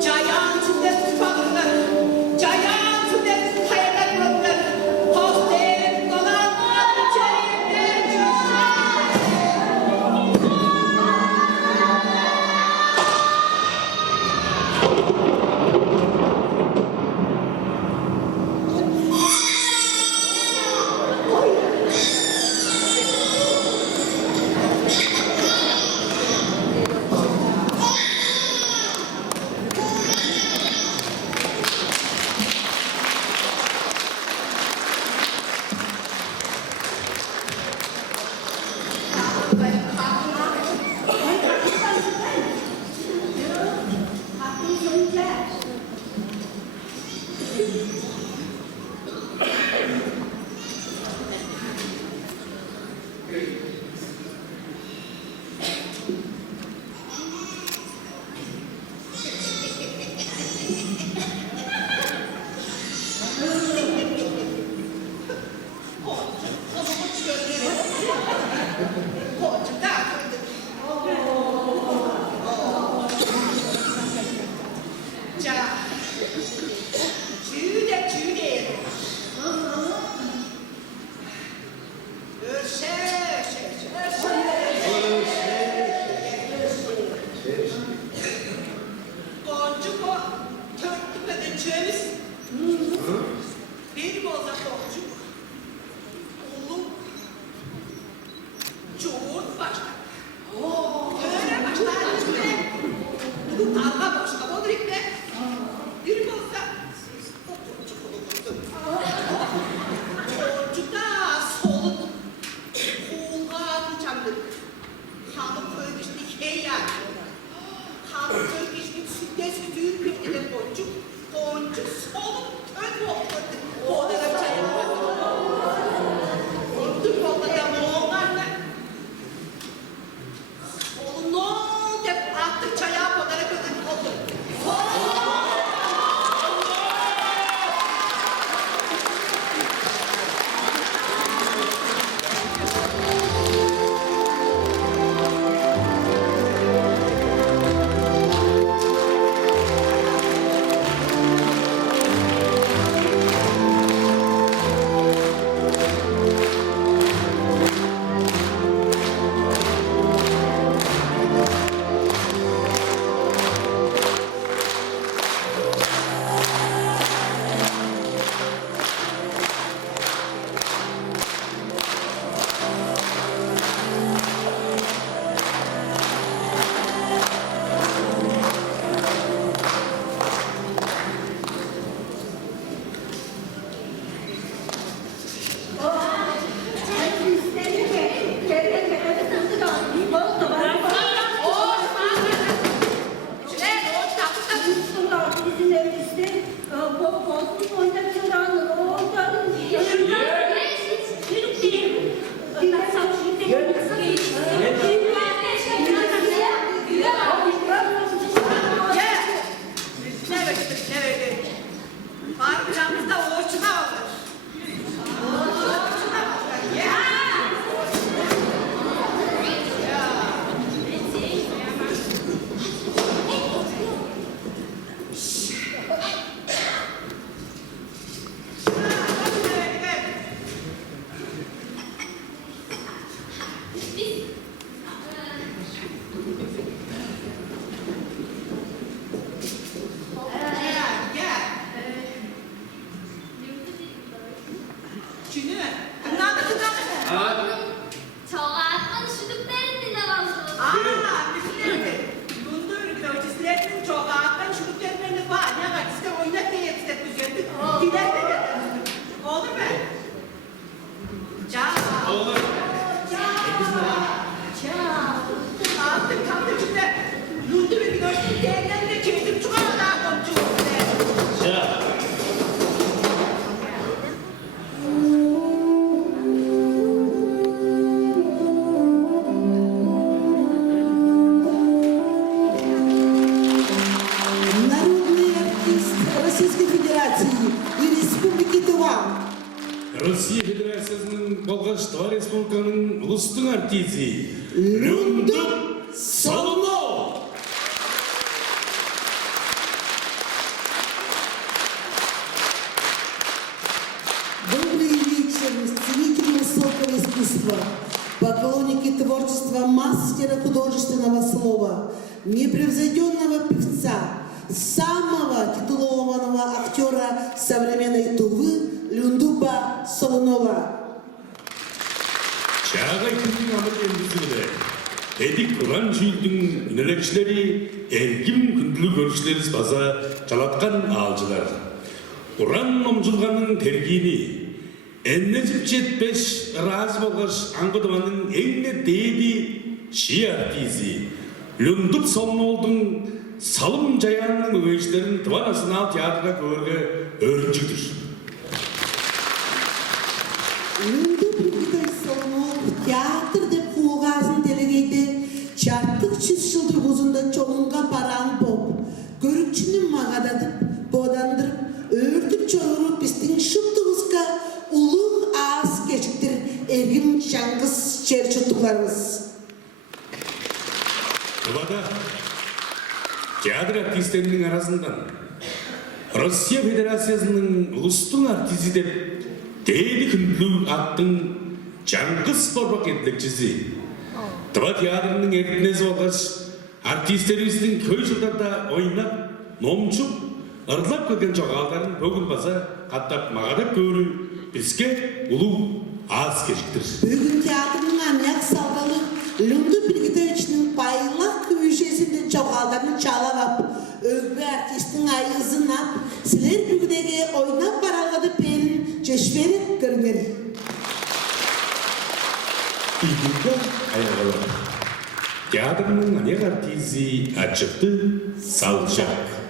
Giant Çünü, kınadı. 저가 şuduklarını da var. Bizlerdi. Bunda ülkede o çizgilerinin çok ağaçtan çubuklarını var. Ne var? İşte oynak diye hepsi de düzeldik. Gider de olur mu? Çağ. Olur. Kaldı şimdi. Lundu bir görsün diğerlerini de çevirdim. Çukurda komşu. 자, Народный артист Российской Федерации и Республики Тыва. Россия Федерациясының болғаш Тыва Республиканың ұлыстың артисі Люндуп Солонов. Добрый вечер, ценители высокого искусства, поклонники творчества мастера художественного слова, непревзойденного певца, самого титулованного актера современной Тувы Люндупа Солонова. Çağ'a ikinci amır kendisine edik ulan şüldün ünelekçileri ergim kündülü görüşleriz baza çalatkan ağacılar. Uran omzulganın tergini ennecip jetbeş razı bolgaş angıdıvanın enge deydi şi artizi Люндуп Солоновдың салым жаянның өйштерін Тыва национал театрға көрге өрінчүдір. Люндуп Солонов театр деп қуғасын телегейді чарттық 100 жылдыр бозында чоғынға баран боп, көрікчінің мағададып, бодандырып, өртіп чоғырып, біздің шұқтығызға ұлық аз кешіктір әргім жаңғыз жер шұттықларымыз. Тывада театр артистерінің арасынан Россия Федерациясының ұлыстың артисі деп Дейді күнділу аттың жаңғыз борбақ етлекчісі. Тыва театрының әртінесі болғаш артистеріміздің көй жылдарда ойнап, номчып, ырылап көрген жоғалдарын бөгін баса қаттап мағадап көрі бізге ұлу аз кешіктір. Бүгін театрның амяк салғалы Люндуп Бригитовичнің байлық көйшесінде жоғалдарын çalап, өзбі артистің айызын ап, сілер бүгідеге ойнап баралады перін жешверіп көріңер. 이분과 아야가라 театрның анек артисі ачықты Салчак.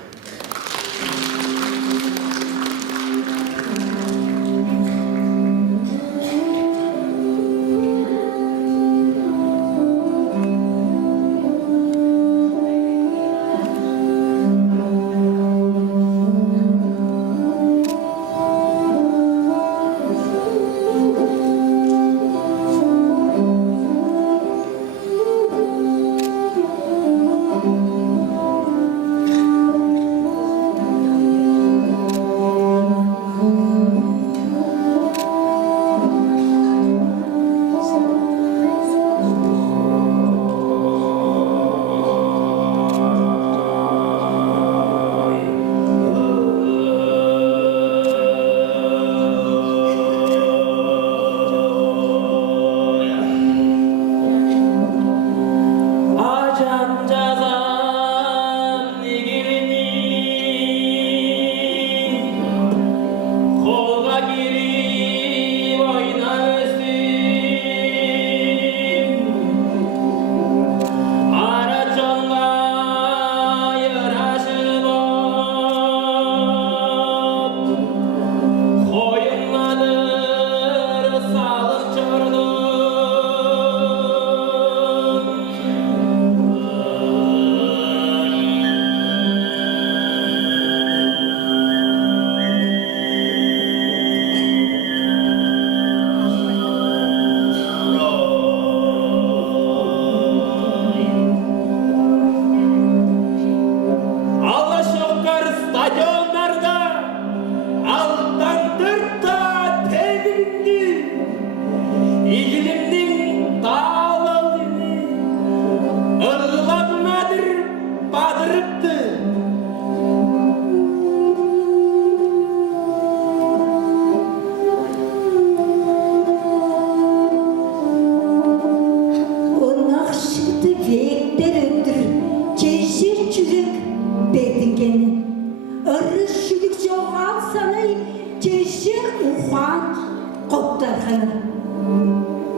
darkanı.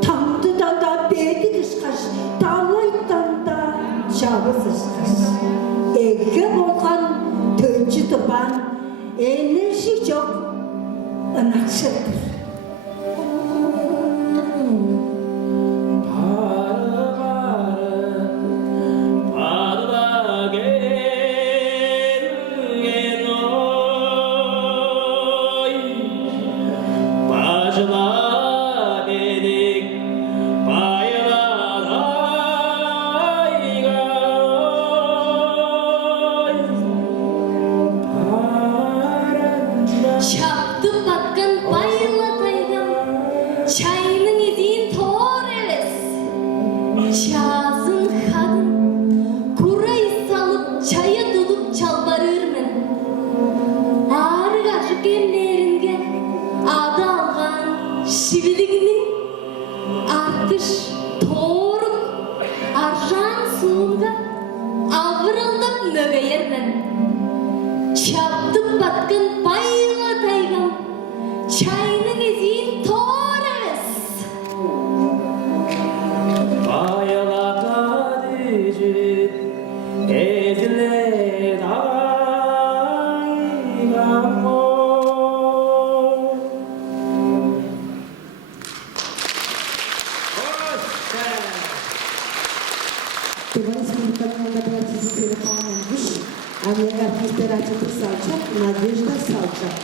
Tamdıdan da beydi kışkaş, dağlaydan da çabı sıçkaş. Ege bolkan tönçü tuban, enerji çok ınakçıdır. Çaptı bakın bayılataydım. Çayının idiğin doğru eves. Çağızın kadın. Kurayı salıp çaya tutup çalbarırmın. Ağrı kaşık emlerinde adı algan şiviliginin artış doğruk arşan suunda avrıldım mögeyirmin. Çaptım bakın bayılataydım. Çayının iziğin doğru eves. Bayılata dicit ezile daygamo. Devam Республиканың Аңғадар артистеры қаламаңғыш, Америка артистері Ачатыр Салчак, Надежда Салчак.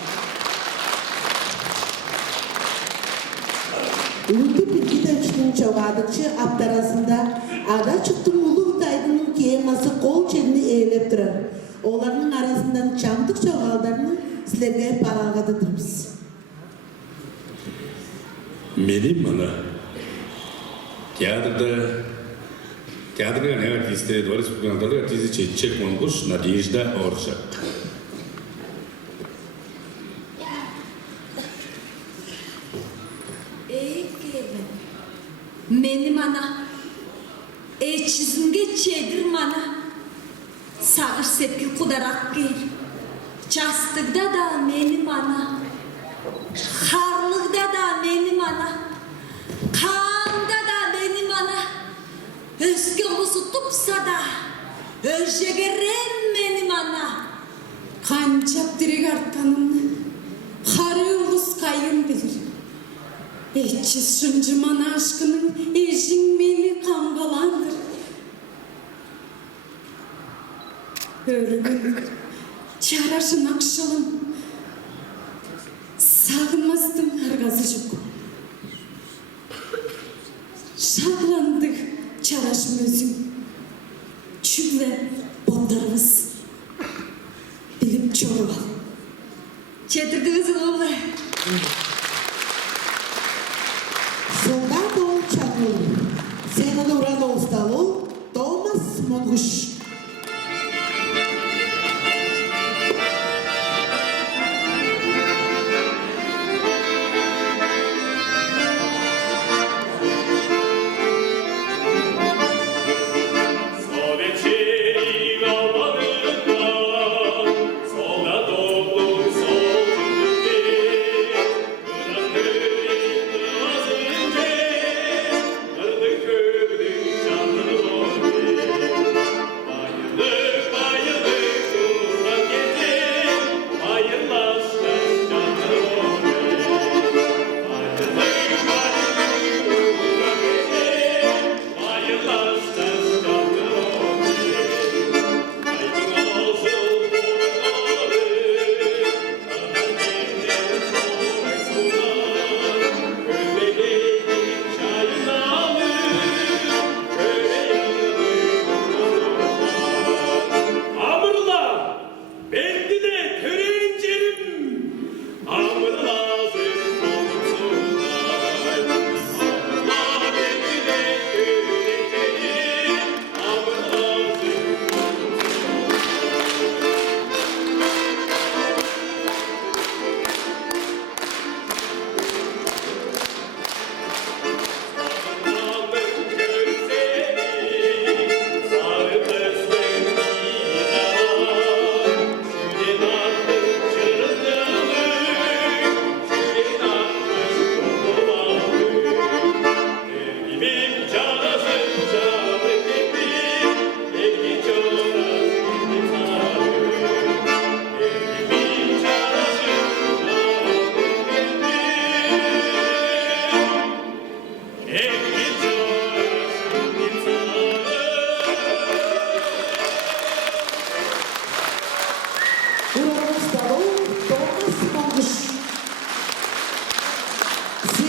Ülke Pirgide üçünün çoğadıkçı aptarasında ada çıktım ulu Hüdaydın'ın keması kol çelini eğilip durar. Onların arasından çamdık çoğaldarını sizlerge paralgadıdırız. Benim ana театрга не артисте, Дворец Республиканского артисте Чечек Монгуш, Надежда Оршак. Menim ana, çizimge çedir mana, sağır sepki kudarak gel. Çastıkda da menim ana, harlıkta da menim ana, kağımda da benim ana, özge musu tupsa da, özgegerem benim ana. Kancap direk artkanımını, harı ulus kayın bilir. Eçiz şıncıman aşkının eşin beni kamgalandır. Örgün, çaraşın akşalım, sağınmazdım argazı çok. Şahlandık çaraşım özüm, çüple botlarımız, bilip çoruval. Çetirdiniz oğlu. Soldado Чагул, сенадор Радостало, Томас Монгуш.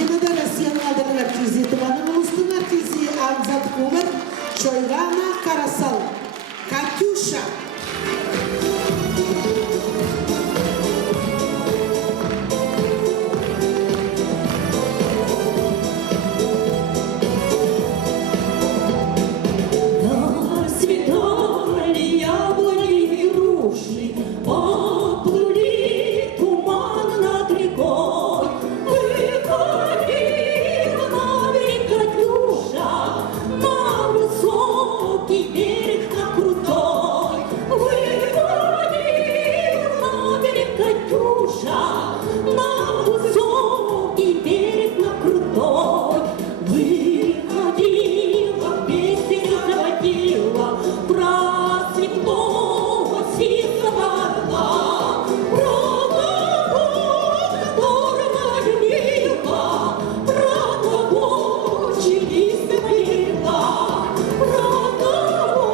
Bunu da Rusya'nın adını merkezi, Tumanın Uluslu Merkezi, Amzat Kumar, Çoyrana Karasal, Katyusha. Расцветали яблони и груши, поплыли туман над рекой. Выходила на берег Катюша, на высокий берег, на крутой. Выходила на берег Катюша, на высокий берег, на крутой. Выходила, песню заводила, про цветного сизого орла, про того, которого любила, про того, чьи смогла, про того,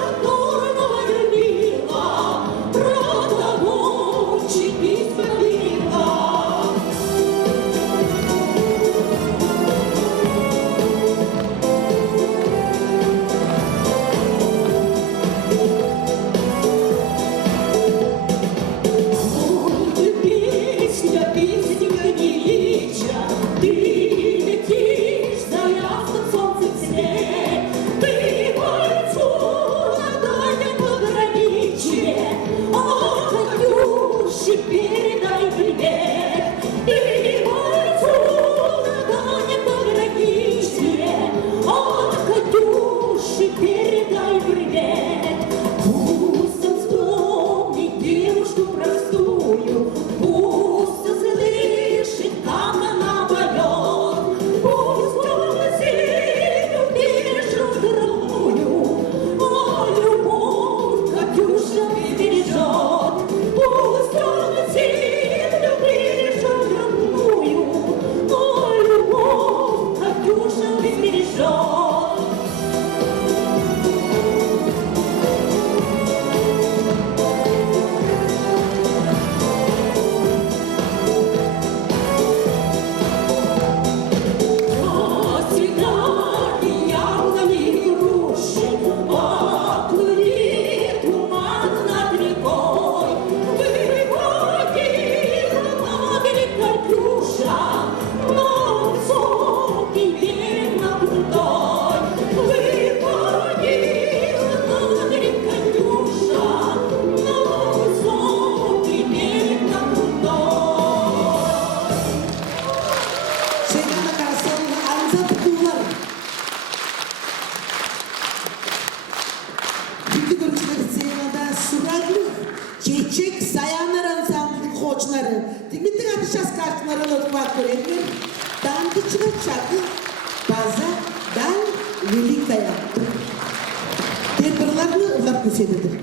которого любила, про того, чьи смогла. Песня, песня величия, ты летишь за ясным солнцем свет, ты бойцу на дальнем пограничье, а Катюше передай привет. Ты бойцу на дальнем пограничье, а Катюше передай привет. Пусть он вспомнит девушку простую, пусть он слышит, как она поет, пусть он землю бережет родную, а любовь Катюша бережет. Пусть он землю бережет родную, а любовь Катюша бережет. Расцветали яблони и груши, поплыли туман над рекой. Выходила на берег Катюша, на высокий берег, на крутой. Выходила на берег Катюша, на высокий берег, на крутой. Çoyrana Karasal, Amzat Kumar. Çünkü görüşleri Seyna'da Suraglı, Çeçek, Sayanlar Ansamblı koçları. Dimitin atışas kartları lotmak görenler. Dandı çıkıp çakı, baza, dan, velikaya. Tedbirlerini ıllap kösededir.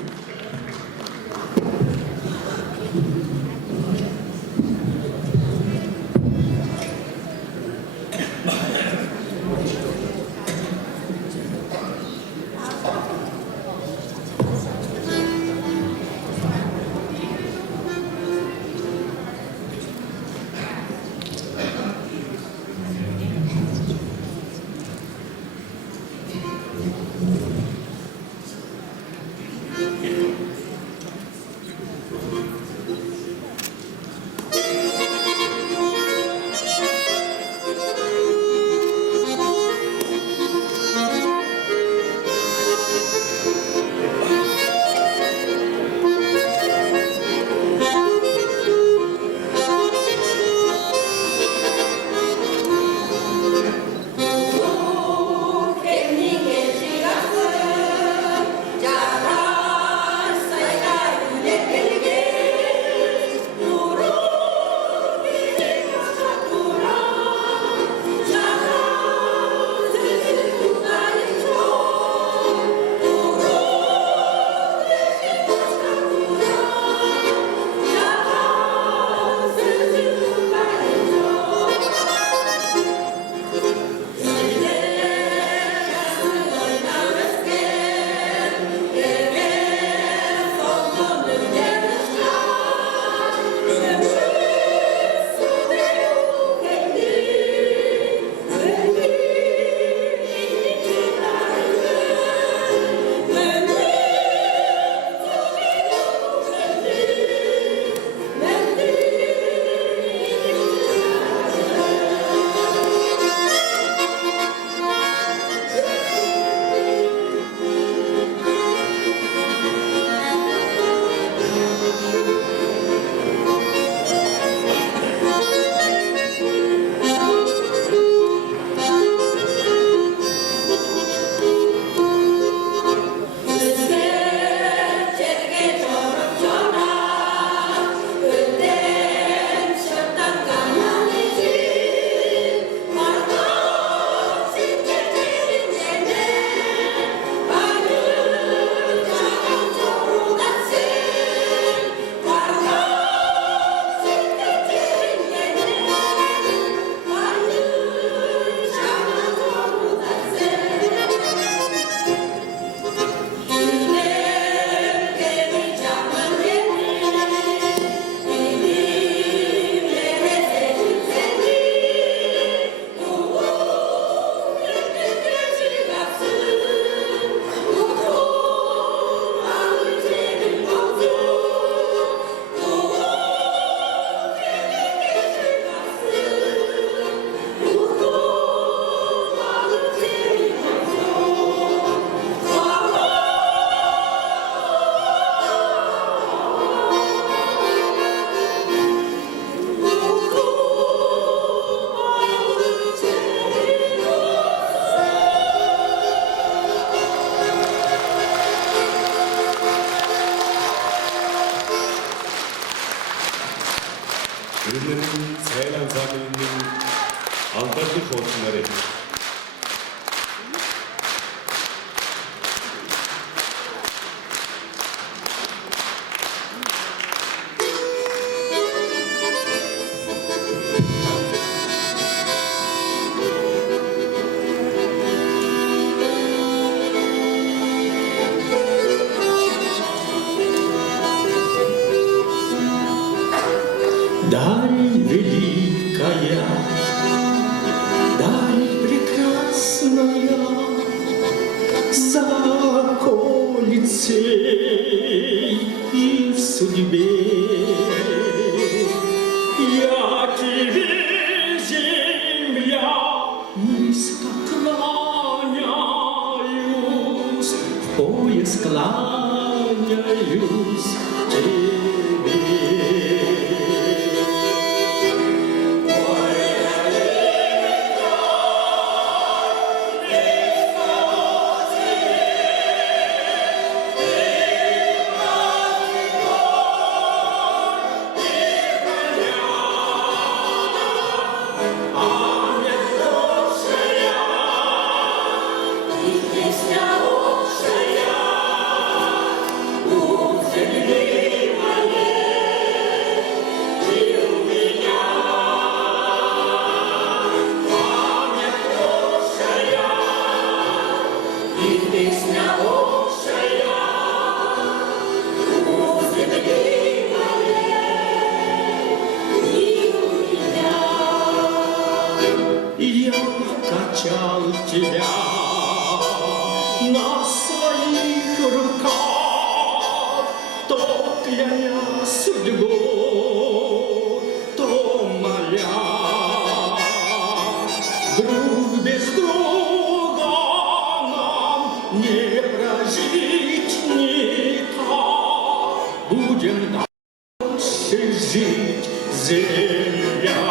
Alttaki hortumları. Даль великая, даль прекрасная, за околицей и в судьбе. Я тебе, земля, низко кланяюсь, в пояс кланяюсь тебе. Я качал тебя на своих руках, то кляня судьбу, то моля. Друг без друга нам не прожить никак, будем дальше жить, земля.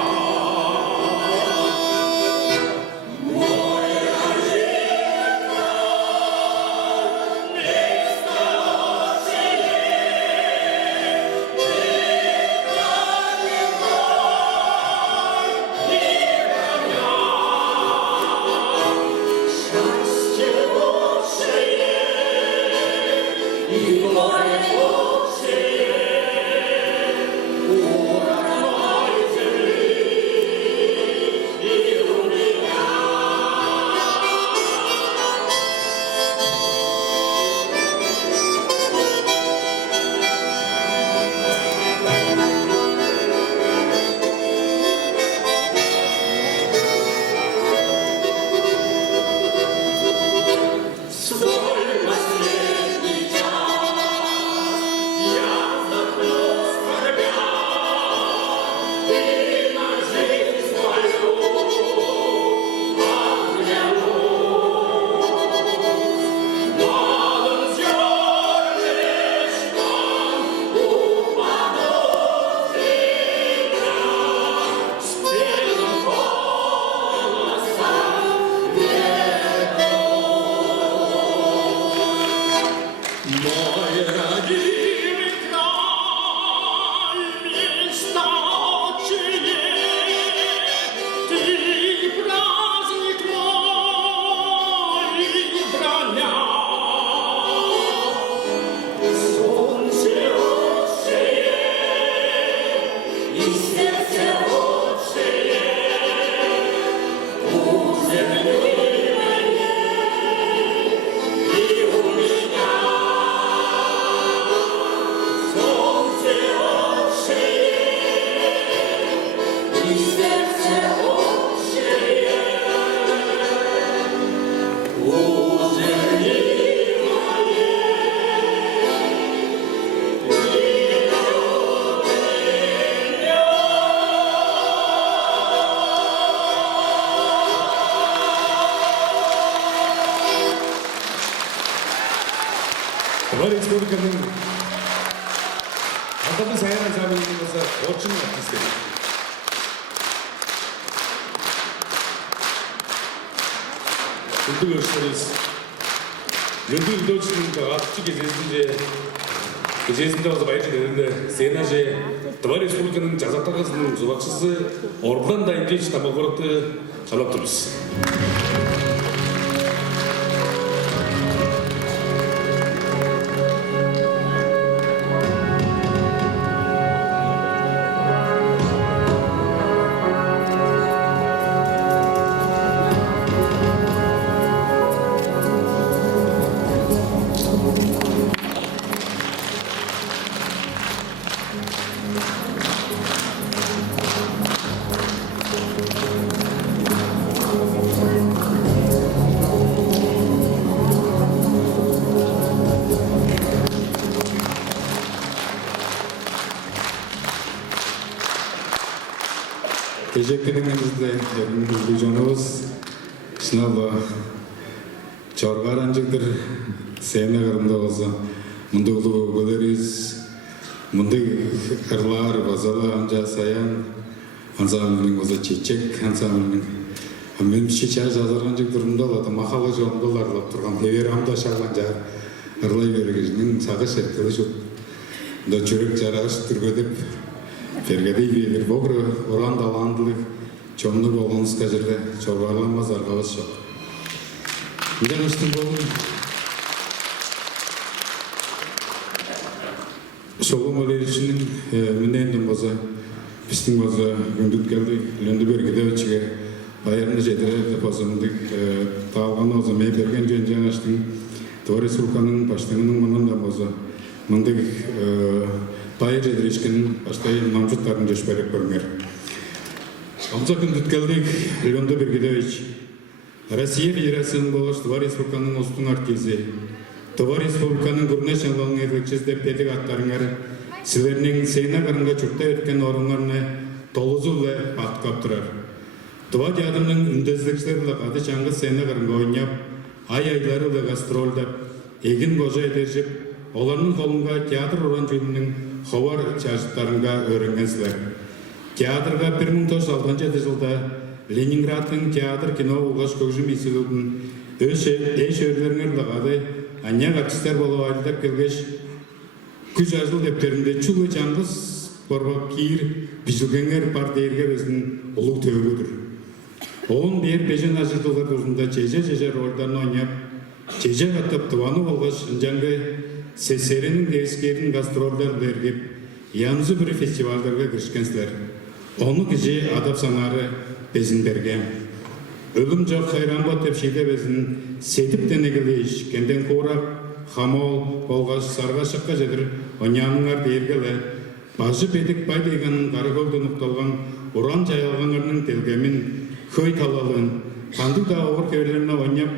Мой родимый край, место отчине, ты праздник мой, броня. Солнце отчие и сердце отчие, у земли Товарищ республиканың атақты саян ансамблімізі орчын артистері. Күлді көршілеріміз. Жөнді үлдеушінің атшы кезесінде Кечесінде осы байыршы сена же Тыва Республиканың жазақтағысының зубақшысы Орбан Дайындеш Тамағорықты қалап тұрмыз. Teşekkürünüzle hepimiz canımız sınavı çorgarançıktır sevme karında olsa mundulu biliriz mundu kırlar bazalı anca sayan ansambılının olsa çiçek ansambılının men çiçeğe жазарганчык durumda oldu makalı жолunda olarlap turgan hever amda şarlanca ırlay bergizinin sağı şerkeli çok da çörek jarağış türgödüp Фергадей вейлер богры, уран даландылык, чомны болғаныз кажырда чорбарланмаз арғабыз жоқ. Мыдан үстін болын, Шолым Олеришінің мінендім боза, біздің боза күндіт келді, Лөнді бергіде өтшіге байырны жетірі бозымдық тағылған оза мей берген жөн жаңаштың Тыва Республиканың баштығының мұнын да боза. Мұндық байыр жетірешкінің баштай намжыттарын жөшбәрек көрмер. Амза күндіт келдік Лёнды Бергедевич. Россия Федерацияның болаш Тыва Республиканың ұстың артизі. Тыва Республиканың күріне шаңлауын ерлікчіз деп педік аттарыңар сілерінің сейна қарынға чүртті өткен орынларына толызулы атқап тұрар. Тыва дядымның үндізлікшілерлі қады шаңғы сейна қарынға ойнап, ай-айлары гастрольдап, егін қожа етержіп, оларның қолынға театр оран жүйінің ховар чаржыттарынға өрінгенсілер. Театрға 1906 жылда Ленинградтың театр кино ұлғаш көкжім институтын өш өрлеріңер лағады аньяқ артистер болу айдап келгеш күз ажыл дептерінде чулы жаңғыз борбап кейір бізілгенер бар дейірге өзінің ұлық төгідір. Оғын бер бежен ажырдылар ұзында чеже ролдарын ойнап, чеже қаттап туаны болғаш жаңғы сесерінің дегіскерін гастролдар бергеп, янзы бір фестивалдарға кірішкенсілер. Оны кіже адап санары безін берген. Өлім жоқ қайранба тепшейді безін сетіп денегілі ішкенден қорап, хамол, болғаш, сарға шыққа жедір, оняныңар дейіргілі, бажы бедік бай дегенің қарығылды нұқталған уран жайалғанырының телгемін, көй талалын, қанды да ауыр кеверлеріне ойнап,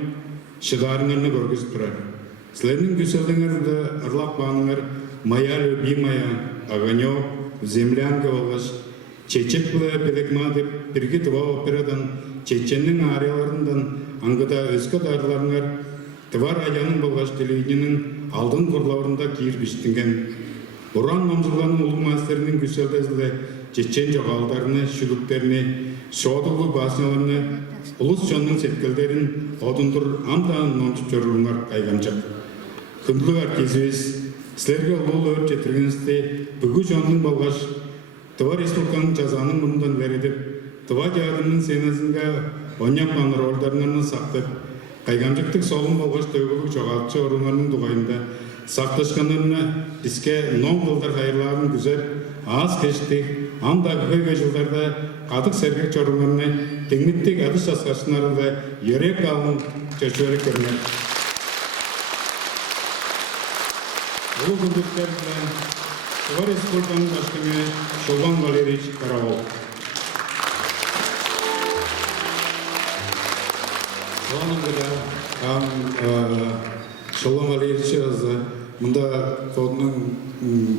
шыдарыңырны көргізіп тұрар. Сілерінің күселдіңірді ұрлақ бағыныңыр маялы беймая, Огонек, землянка олғаш, чечек бұлы белекма деп бірге Тыва операдан, чеченнің арияларындан аңғыда өзгі дарыларыңыр Тыва районың болғаш телевиденің алдын құрлауырында кейір біштінген. Уран намзылғаның ұлы мастерінің күселдезілі чечен жоғалдарыны, шүліктеріні, шоғдылы басыналарыны, ұлыс жонның сеткелдерін одындыр амдағын нончып жорылыңар қайғамчақ. Күндлі әркезуіз, сілерге ұлы өр жетіргеністі бүгі жонның болғаш, Тыва Республиканың жазаның мұндан вередіп, Тыва диадының сенесінге ойнапқан ролдарынан сақтып, қайғамчықтық солын болғаш төгілік жоғалтшы орынларының дұғайында сақташқанlarına бізге ном қылдар қайырларын күзеп, аз кештік, аңдағы көйге жылдарда қадық сәргек жорынларына теңіттік әдіс жасқашынарында ерек алын жөшөрі көрмек. Бұл күндіктер білен Тыва Республиканың башқыңы Шолған Валерьевич Караол. Шолған Валерьевич жазды. Мұнда қодының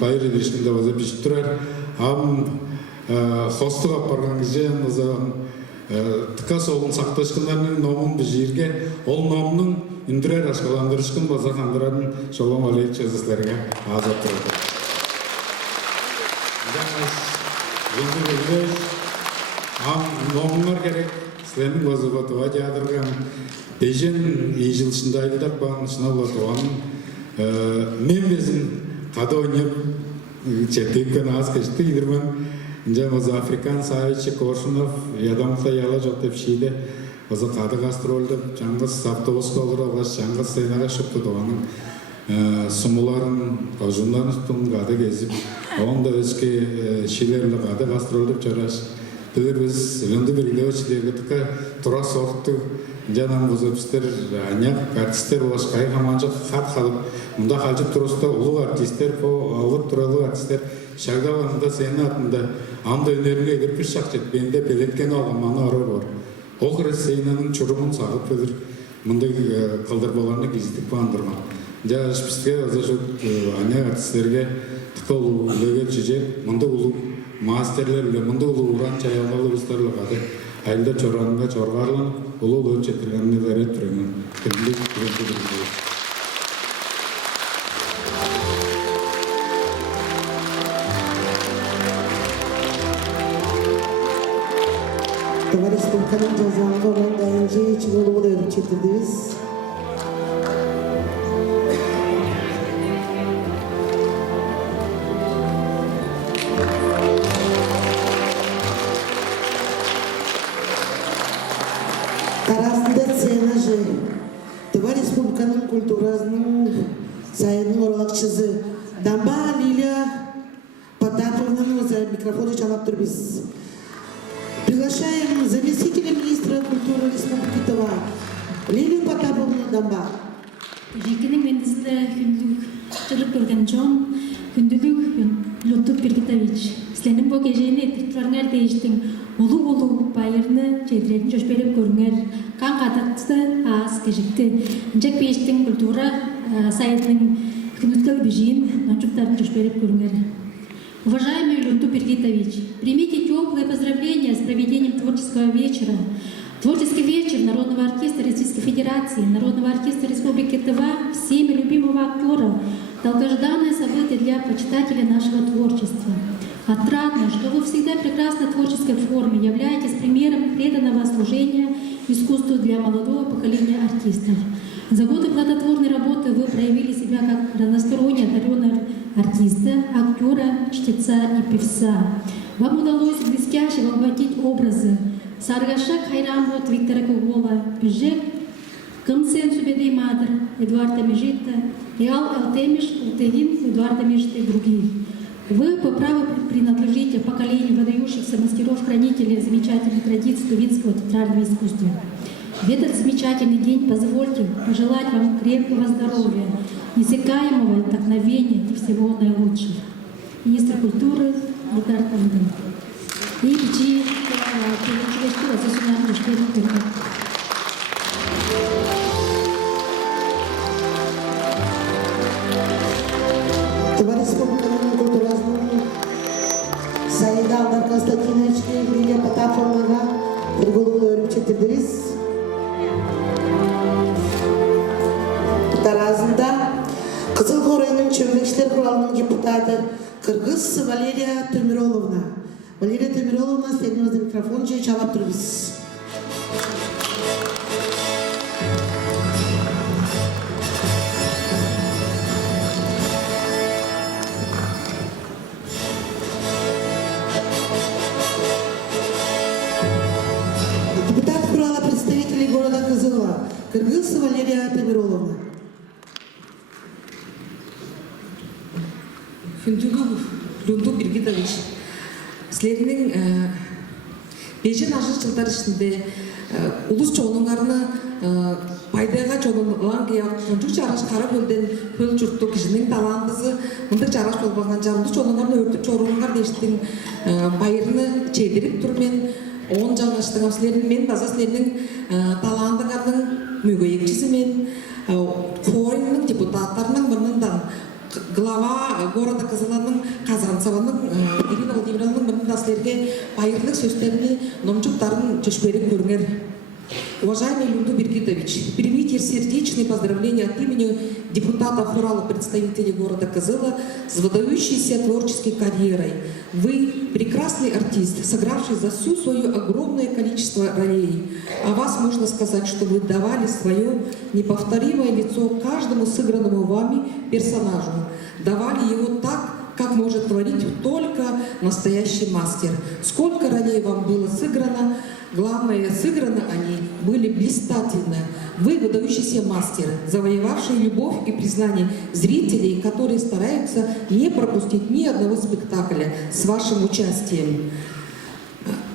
байыр едешінде өзі бішіп тұрар. Хостыға барған кезде тықа солын сақташқындарының номын біз жерге, ол номның үндірер ашқаландырышқын база қандыратын Шолған Валерьевич жаздыларға азап тұрады. Номынлар керек, сілерінің өзі Тыва театрған бейжен ежілшінде айдыдап бағын шыналы туғанын мен безін тады ойнап жеткен аз кешті идірмен жаңағы Африкан Савичи Коршунов ядамықта яла жоқ деп шейді Оза қады гастрольдіп, жаңғыз автобус болыр алғаш, жаңғыз сценаға шықты доғаның сұмыларын, қажынларын ұстың қады кезіп, оғында өзге шилерлі қады гастрольдіп жараш. Білер біз Лөнді Бергілеу чилерге тұқа тұра сортту, жанам бұзапыстер, аняқ артистер олашқай қаманжық қат қалып, мұнда қалжып тұрысты ұлық артистер, алып тұралы артистер, Шагдаланында сенің атында аңда өнеріне едірпіш шақ жетпейінде белеткен алғаманы ары бар. Оғыр сейнаның чұрымын сағып өдір, мұндай қылдар боларына кездік бағындырған. Жа ішпістіге аза жүр ане артистерге тұқы ұлы үліге жүжек, мұнда ұлы мастерлер үлі, мұнда ұлы ұран чаялғалы ұстарлы қады. Айлда чоранға чорғарлан, ұлы ұлы четіргеніне дәрет түріңін. Республиканың жазаңғы орын дайынжы чығылуы да өбітшетірдіңіз. Тарасында сцена жы. Тыва республиканың культурасының сайының оралақшызы Дамба Лилия Потаповнаның за микрофоны чалап тұрбыз. Приглашаем заместителя министра культуры Республики Тыва Лилию Потаповну Дамба. Жекінің мендізді күнділік жылып көрген жон, күнділік Лютуп Бергитович. Сленің бұл кежейіне тұртырыңар дейіштің ұлы байырны жедіретін жөшпеліп көріңер. Қан қатақты аз кежікті. Жек бейіштің культура сайетінің күндіткіл бежейін ночуптарын жөшпеліп көріңер. Уважаемый Лютуп Бергитович, примите теплые поздравления с проведением творческого вечера. Творческий вечер Народного оркестра Российской Федерации, Народного оркестра Республики Тыва, всеми любимого актера, долгожданное событие для почитателей нашего творчества. Отрадно, что вы всегда в прекрасной творческой форме являетесь примером преданного служения искусству для молодого поколения артистов. За годы плодотворной работы вы проявили себя как разносторонне одаренного артиста, актера, чтеца и певца. Вам удалось блестяще воплотить образы Саргашак Хайрамбот Виктора Кугола, Бюджет, Кымсен Субедей Мадр, Эдуарда Межита, Реал Алтемиш, Ултегин, Эдуарда Межита и других. Вы по праву принадлежите поколению выдающихся мастеров-хранителей замечательных традиций тувинского театрального искусства. В этот замечательный день позвольте пожелать вам крепкого здоровья, неиссякаемого вдохновения и всего наилучшего. Министр культуры Элдар Тамдын. И печи Пелечевичкова Засунару Штерин. Товарищ республиканың культурасының сайында Алдар Константиновичке Лилия Потаповнаға бір голуы өріп четірдіріз. Таразында Қызыл Қорайының Чөмекшілер құралының депутаты Кыргыз Валерия Темироловна. Валерия Темироловна, стеріңізді микрофон жай чалап тұрбыз. Депутат құрала представителей города Кызыла, Кыргыз Валерия Темироловна. Күнділік Лютуп Бергитович, сілерінің бейжен ажыр жылдар ішінде ұлыс чоңыңарыны пайдайға чоңыңлан кеяқ, сончук жараш қара көлден көл жұртты кішінің таландызы, мұндық жараш болбаған жарылды чоңыңарыны өртіп чоңыңар дештің байырыны чедіріп тұрмен, оң жаңаштың сілерінің мен таза сілерінің таландыңардың мүгейекшісі мен қойының депутаттарының бұныңдан глава города Казаланың Казанцеваның Ирина Владимировнаның мындасылерге байырлық сөздеріне номчуктарын төшпеліп көріңер. Уважаемый Люнду Биргитович, примите сердечные поздравления от имени депутата Хурала, представителей города Кызыла с выдающейся творческой карьерой. Вы прекрасный артист, сыгравший за всю свое огромное количество ролей. О вас можно сказать, что вы давали свое неповторимое лицо каждому сыгранному вами персонажу. Давали его так, как может творить только настоящий мастер. Сколько ролей вам было сыграно, главное, сыграны они были блистательно. Вы выдающийся мастер, завоевавший любовь и признание зрителей, которые стараются не пропустить ни одного спектакля с вашим участием.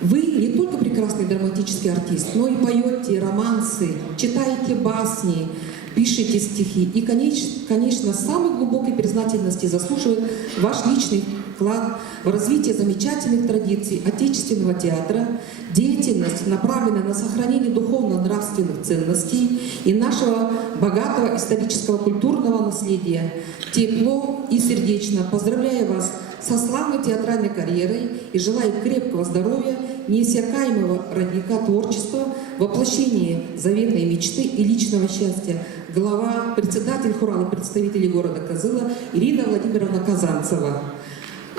Вы не только прекрасный драматический артист, но и поете романсы, читаете басни, пишите стихи. И, конечно, самой глубокой признательности заслуживает ваш личный вклад в развитие замечательных традиций отечественного театра, деятельность, направленная на сохранение духовно-нравственных ценностей и нашего богатого исторического культурного наследия. Тепло и сердечно поздравляю вас со славной театральной карьерой и желаю крепкого здоровья, неиссякаемого родника творчества, воплощения заветной мечты и личного счастья. Глава, председатель хурала представителей города Кызыла Ирина Владимировна Казанцева.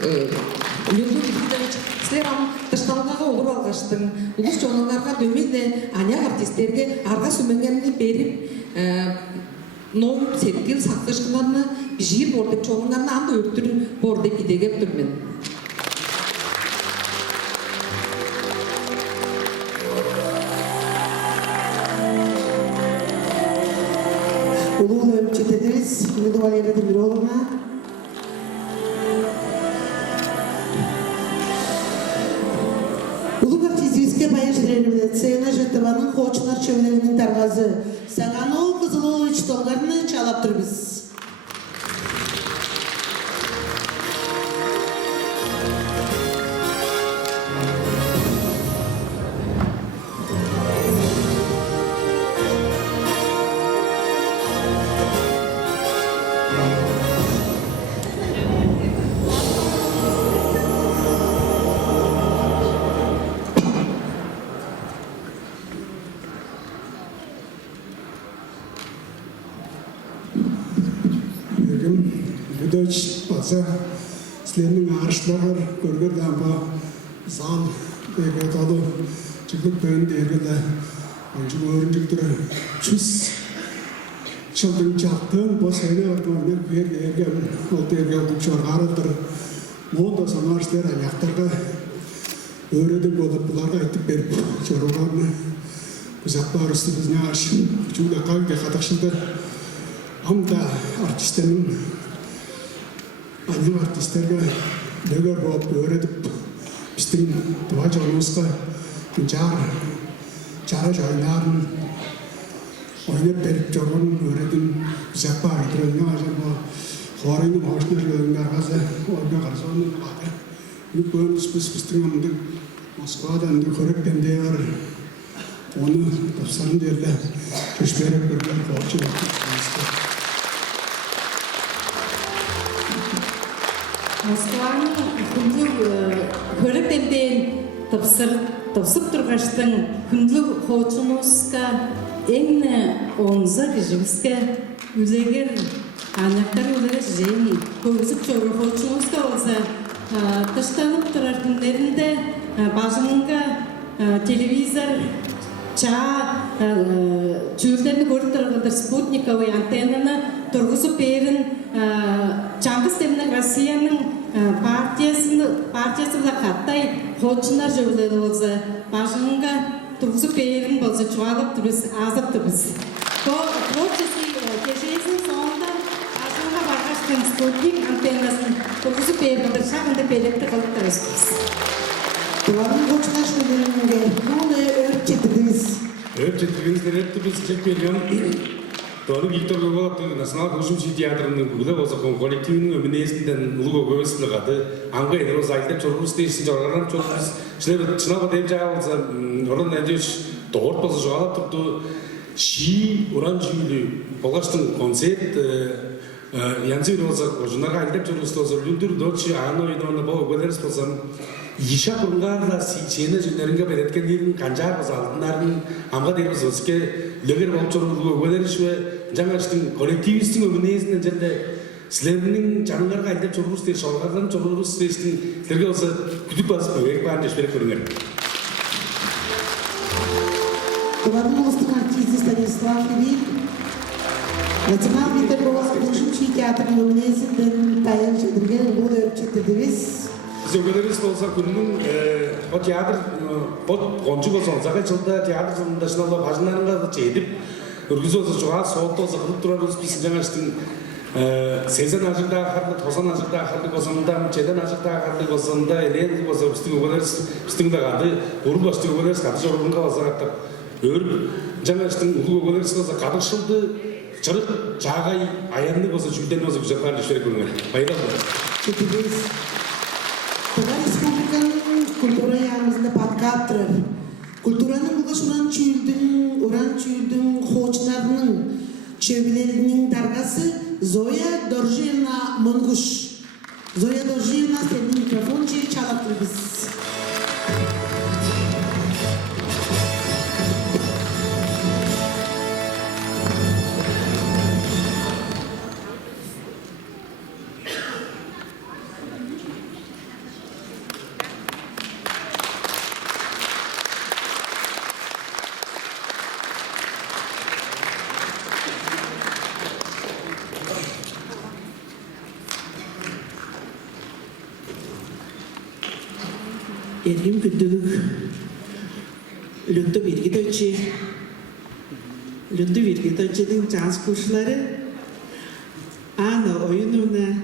Люнду Биргитович, сіздерам тышталғаға олып алғаштың, ұлыс жоңларға дөмейді аняқ артистерге арға сөменгеніне беріп, ном сеткіл сақтышқыларына жиыр бордып çoğunlarına anda öktür borдып идегеп түрмен. Улуу ölçütediriz. Ünlü Valeriya Demiroğlu'na. Улуу артистибизге байыр жерлерибизден Сена Жытованын Хочунар чөбүлөрүнүн таргазы Саганоо Кызылович толгарыны чалап турбуз. Дочь отца следным аршлар көргөр дамба зал деген таду чыгып бен дергенде анча өрүндүктөр чүс чылдың чактын босайны өргөндөр берген ол дерген чоргарыдыр монда санаштер аяктарга өрөдү болуп буларга айтып берип чоргарны кузакпар үстүбүзүнө ашып чуга калды катакшылды амда артистерин Annem artistlerge döger boğup öğretip bizden duaç olmuşka çara joynarın oynayıp berip jorun öğretim güzel var idrönüne acaba Horay'ın hoşuna jölünler gazı oyna karşı onun adı Büyük bölümüz bizden andık Moskva'dan da körük bende var onu topsarın derle köşberek bölümler borcu Москваның күнлік көріктенден тапсып тұрғаштың күнлік хоучунуска еңні онза кіжігіске үзегер анақтар өлері жейін көзіп жоры хоучунуска олса тыштанып тұрар күндерінде бажыңға телевизор чүрдерді көріп тұрғылдар спутниковый антеннаны тұрғызып берін Чаңғы стемінің Россияның партиясы бұла қаттай хоучунар жөвілері олзы бажыңға тұрғызып берін болзы чуалып тұрыз, азып тұрыз. Творческий кешесінің соңында бажыңға барғаштың спутник антеннасын тұрғызып берін шағында белекті қылып тұрыз. Бұлардың хоучунар жөвілерінде бұны өртчетігіз. Өртчетігіз біз жек берген Тоны Виктор Гогол Национал көшімші театрының бүгілі болса коллективінің өмінесінден ұлы көбесілі қады. Аңға едір осы айтып чорғыз дейшін жорғарам чорғыз. Шынапа дейм жағы болса, орын әндеш тоғырт болса жоғалап тұрды. Ши, ұран жүйілі, болғаштың концерт, янз бүр болса ожнага альдап журустосо люндур дочи ано идоно бо гөлерс болсан иша бурунгаала сичена жинеринга береткен нин канжар болса алднарын амга дербис өске лөгер болып журулгу гөлершве жаңаштын коллективистин өмүнесинен жерде силердин жаныңарга альдап журурус деш олгардан журурус дештин силерге болса күтүп басып көйөк баарын жеш берек көрүңөр. Товарный артист Станислав Ильин, Национальный Педагогический театр Люминесинден таян жетирген бул өрчөтүбүз. Biz ögöleriz olsa günün o tiyatr, o koncu olsa zaten çılda tiyatr çılında şunlarla başlarına da çeydip örgüsü olsa çoğal soğukta olsa kılıp durarız biz жаңаштın sezen acıkta akardı, tosan acıkta akardı olsanda, çeden acıkta akardı olsanda, eleyen olsa bizden ögöleriz, bizden de kaldı, orul başta ögöleriz katı jorgunga olsa hatta örüp жаңаштın ulu ögöleriz olsa kadışıldı, çırık, çağay, ayanlık olsa şülden olsa güzel var düşerek görünür. Bayılır. Тыга республиканын культура ямызында подкаптыр. Культуранын бугашынан уран чүйүлдүн хоочунарынын чөбүлеринин даргасы Зоя Доржиевна Монгуш. Зоя Доржиевна сенин микрофон же чалаттырбыз. Эргим күндүлүк Лүндү Биргитовичтин жас курслары Анна Оюновна,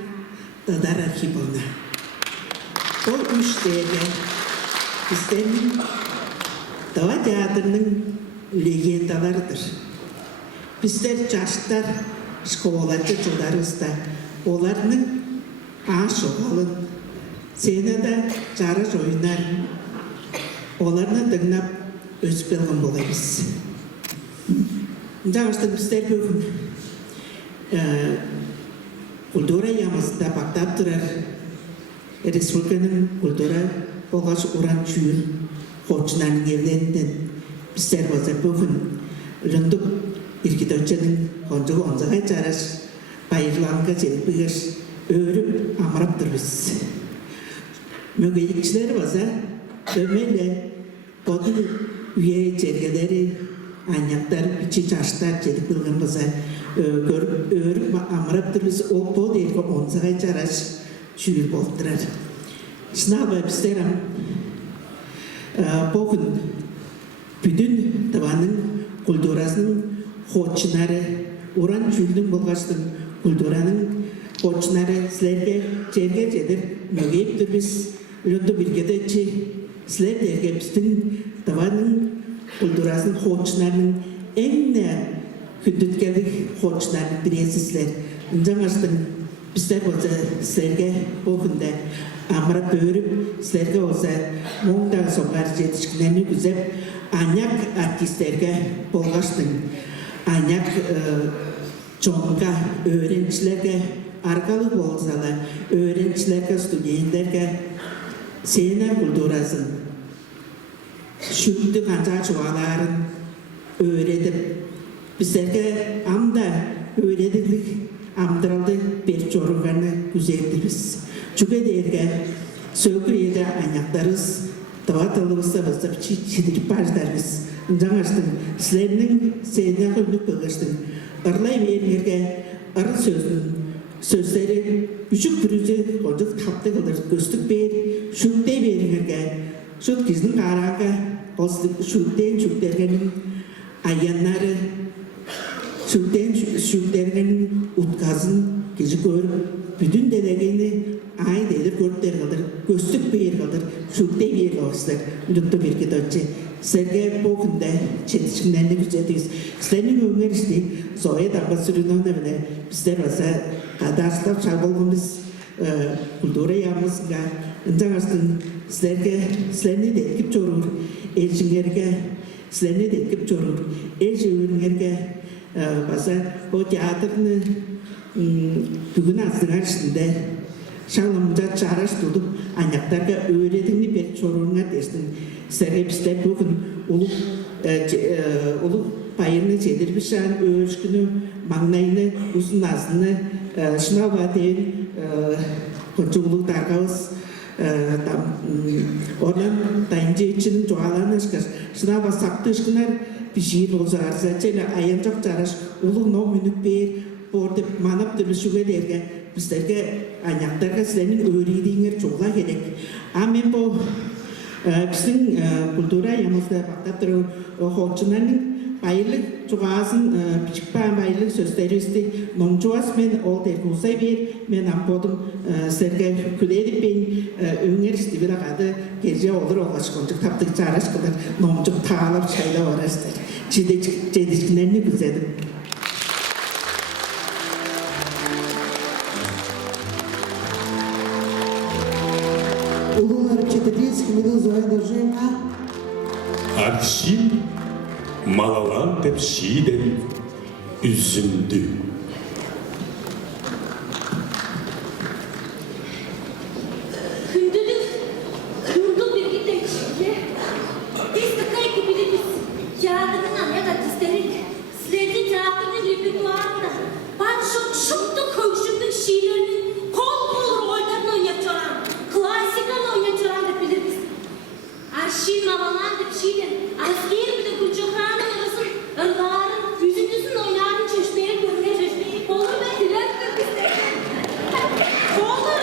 Дадар Архиповна. Ол үштегі біздің Дава театрының легендаларыдыр. Біздер жаштар школаларда жылдарыбызда оларның ашоғалын, сценада жарыш ойнарын оларны тыңдап өсіп келген болайбыз. Жаңаштан біздер бүгін культура ямасында бактап турар республиканын культура болгоч уран чүйүн хоочунанын евлеринен біздер болса бүгін Лүндү Биргитовичтин конжугу онзагай жараш байырланга жетпегеш өрүп амырап турбуз. Мөгөйүкчүлөр болса өмеле бодун үйе жергелери аньяктар бичи жаштар жетип келген болса өрүп амырап турбуз. Ол бод эрге онзагай жараш чүйүр болуп турар. Шынабы біздер бүгүн бүтүн Таванын культурасынын хоочунары уран чүйүлдүн болгачтын культуранын хоочунары силерге жерге жетип мөгөйүп турбуз. Лүндү Биргитович силерге биздин Таванын культурасынын хоочунарынын эң күндүткелик хоочунарынын бирисисиздер. Жаңаштын біздер болса силерге бүгүндө амырап өрүп, силерге болса моңдагы соңгар жетишкиндерни күзөп, аняк артисттерге болгачтын аняк чоңга öğrencilerге аркалык болсалар, öğrencilerге, студенттерге сцена культурасын, шүлдү канча чубаларын öğretip, біздерге анда öğretиклик амдыралды бер жоруганы күзетибиз. Чүгө дерге сөкү эде аняктарыбыз, таватылыбызда бастап чидирип баждарбыз. Жаңаштын силердин сцена көмүк болгоштун ырлай бериңерге ыр сөздери үчүк бүрүзү конжук тапты кылдыр көстүк бер, шүктей бериңерге шут киздин карага шүктен шүктергенин аяннары шүктергенин уткасын кижи көрүп бүтүн делегени ай делер көрүптер кылдыр көстүк бер кылдыр шүктей бер кылдыр. Лүндү Биргитович силерге бүгүндө жетишкиндерди күзөтүбүз. Силердин өңүрүштү Зоя Дагбасырыновна менен биздер болсо кадастап чабылганбыз культура ямызга. Жаңаштын силерни деткип жоруур элчиңерге, силерни деткип жоруур эл жөбүрүңерге баса о театрны bugün azdılar içinde şalımca çaraş tutup anyaklarga öğretini bir çorunga dersin. Serhepsler bugün olup payını çedirmişen ölçkünü, magnayını, uzun azını, şuna vaden, konçuluk dargağız, oradan dayınca için çoğalanı çıkar. Şuna basaktı ışkınar bir şiir olsa arzacayla ayancak çaraş, ulu no münük bir, orada manap türlü şüge derge, bizlerge anyaklarga sizlerin öğrediğinler çoğla gerek. Amen bu bizim kultura yamızda baktap durur, hoçunların bayırlık çoğazın küçük bayırlık sözleri üstü nomçuaz men ol dergusay bir men ampodum serge küledip ben önger üstü bir akadı gece olur olaşkoncuk taptık çaraş kadar nomcuk tağalap çayla uğraştır. Çedişkilerini güzedim. Ulular çetetiz kimidi zoya dörjenga. Arşin malalan tepşiden üzüldü. Gündüzük, yurdu bir gide içinde. Biz tıkay gibi de biz kağıdının anaya katizlerik. Sizlerce kağıdının repertuarında ben şıktı kövşümdük şiirlerinin kol bulur oylarını oynatçıran, klasikal oynatçıran da biliriz. Arşiv malalan tepşiden, asker bir de kucaklarının arasın, ırların, yüzüncüsün oynarını çeşmeye görmeye çeşmeye olur ve dilerdir bizlerden. Olur.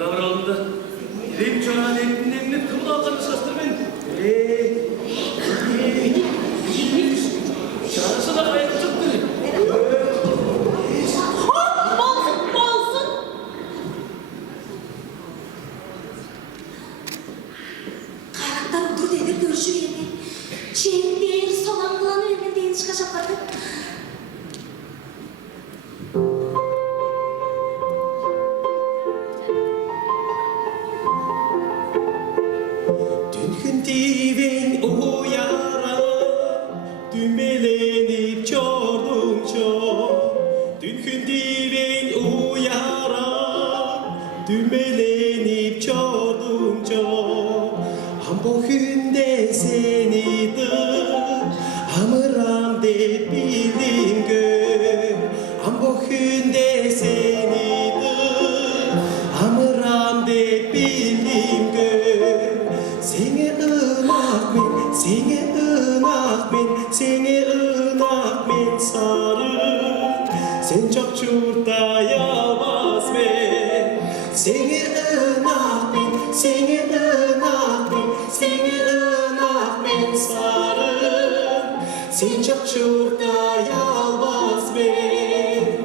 Davrandı. Rem çöğün evinin evine kıl alganı sastırmayın. Çarası da ayak tuttu. Bolsun. Karakter dur dedi görüşür yedi. Şeyin değeri soğanlığını önüne değini çıkacakladı. Dünkün divin uyara, düğmelenip çordum çok. Dünkün divin uyara, düğmelenip çordum çok. Ambo günde senidir, amıram de bildim gör. Ambo günde senidir, amıram de bildim gör. Seni ınak men, seni ınak men, seni ınak men sarı. Sen çok çurta yalmaz men. Seni ınak men, seni ınak men, seni ınak men sarı. Sen çok çurta yalmaz men.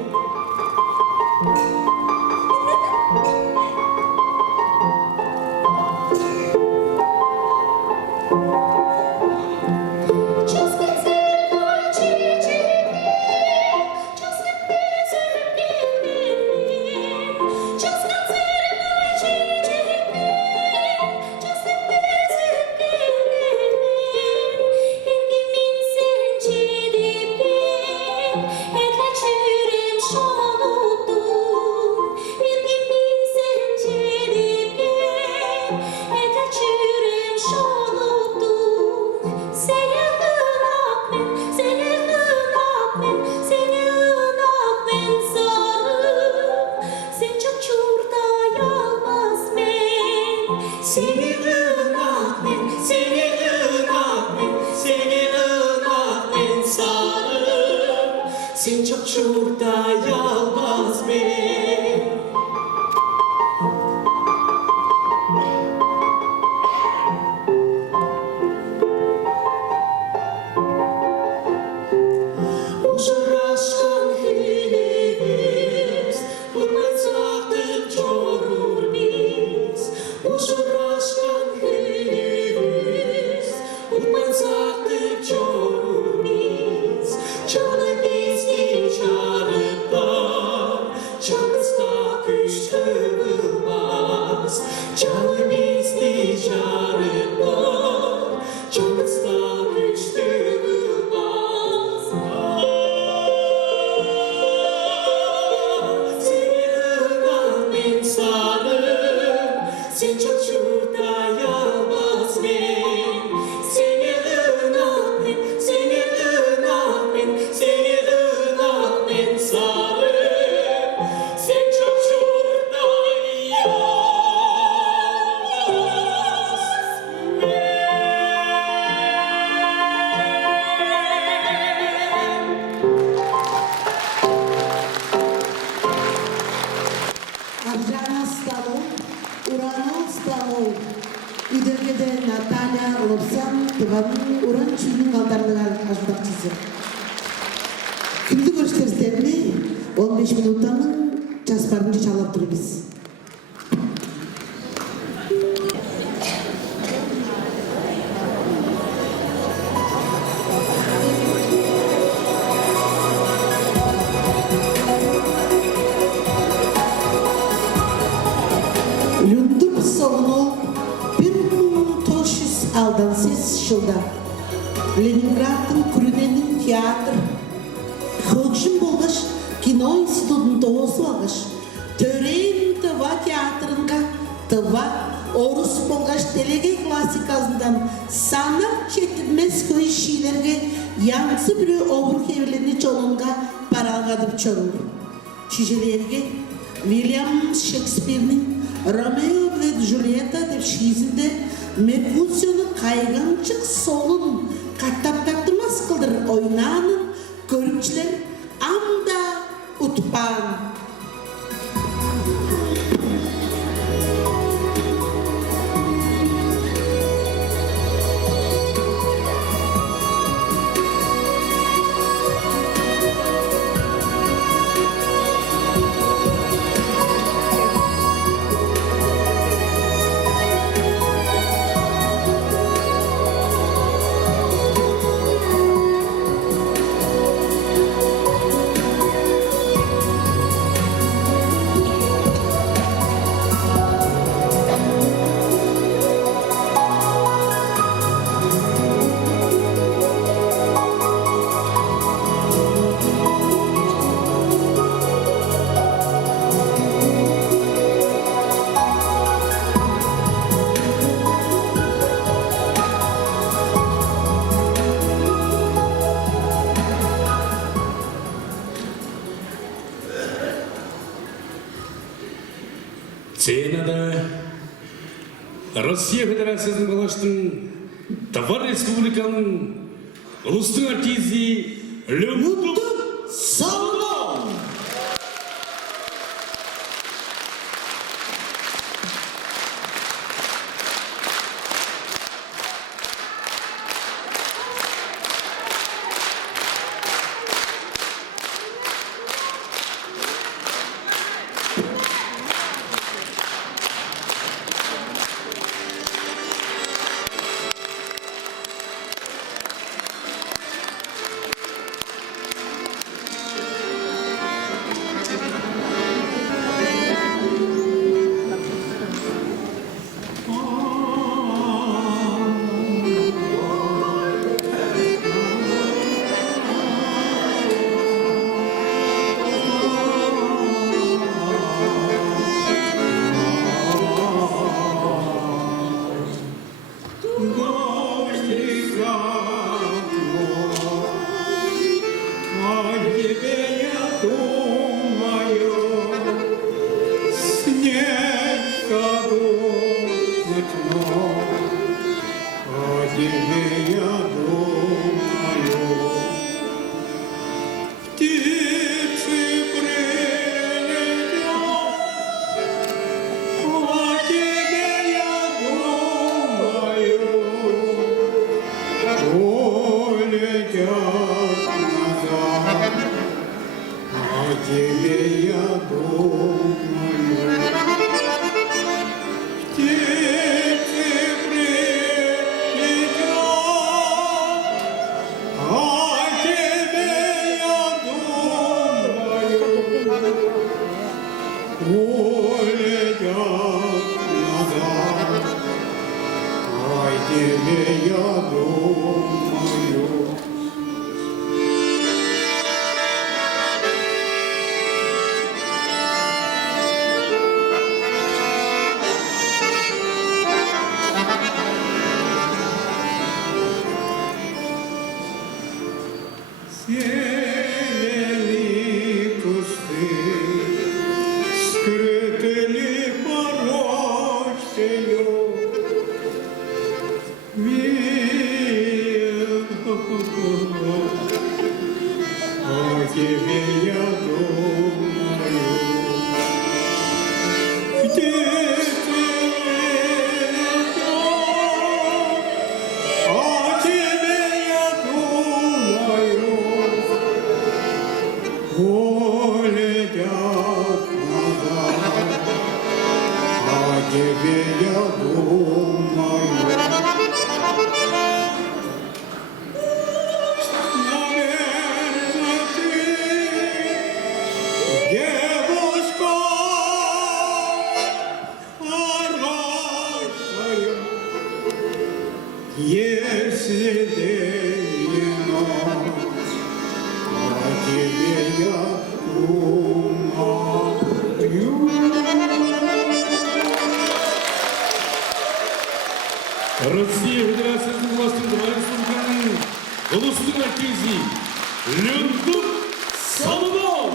Seni ınak men, seni ınak men, seni ınak men sarı. Sen çok çurta yalmaz men. Uğraşkan hilemiz, bundan çorur biz. Uğraşkan hilemiz, bundan çorur biz. Canı bizi çağırıplar, canımızda güç kırılmaz. Canı bizi çağırıplar, canımızda güç kırılmaz. Seni ınak men sarı, sen çok şurada yalmaz men. Seni ınak men, seni ınak men, seni ınak men sarı. Sen çok şurada yalmaz men. Arjana Stalo, Urano Stalo, İdergede Natalya Lopsan, Tıvanın Uran Çüğünün kaldarlığa ajudakçısı. Kimdi gösterislerini 15 minutanın çasparınca çalap durubuz. Lündüp sonu 1968 жылда Ленинградтың Крүненің театр хылғышын болғыш кино институтын тоғысы алғыш Төрейін Тыва театрынға Тыва орыс болғыш делеге классикасындан санап жетілмес көй шилерге яңсы бірі обыр кевелеріне чолынға паралғадып чорылды. Шижелерге William Shakespeare'nin Romeo ve Julieta деп шизінде Меркуцияны қайғанчық солын қаттап-қаттымас қылдыр ойнанын көрімшілер анда ұтпан. Сценада Россия Федерациясының Балаштың Тавар Республиканың ұлыстың артизи Леонид Соломон. Россия Федерациясының властың Тавар Республиканың ұлыстың артизи Леонид Соломон.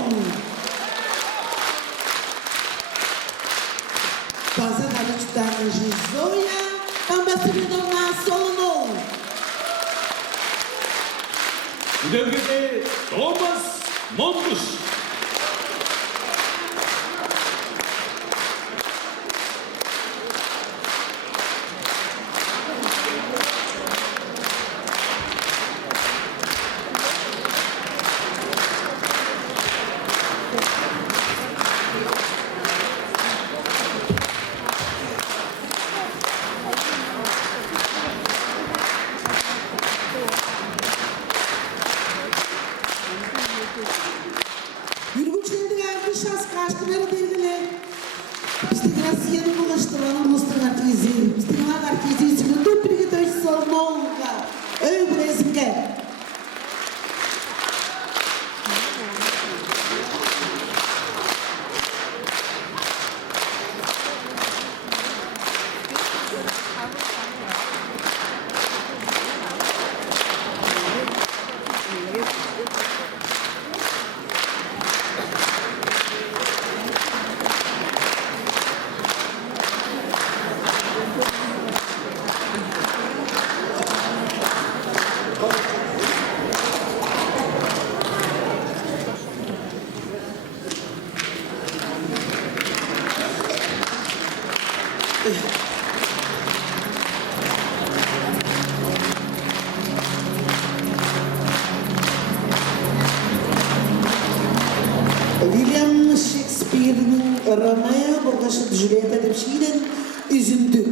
Fazendo a listagem de Zoya, ambassador na Solomon. Üdelgede Thomas Montuş. Yürgüçlerin geldiği şans karşıları belirli. Bizde Rusya'nın ulaştıranın uluslararası artizi. Bizde artizi Lütfen Pirgitoviç Solomon'la. Öyle bir resim gel. William Shakespeare'nin Romeo burdaşı Juliet edip şiiren üzüldü.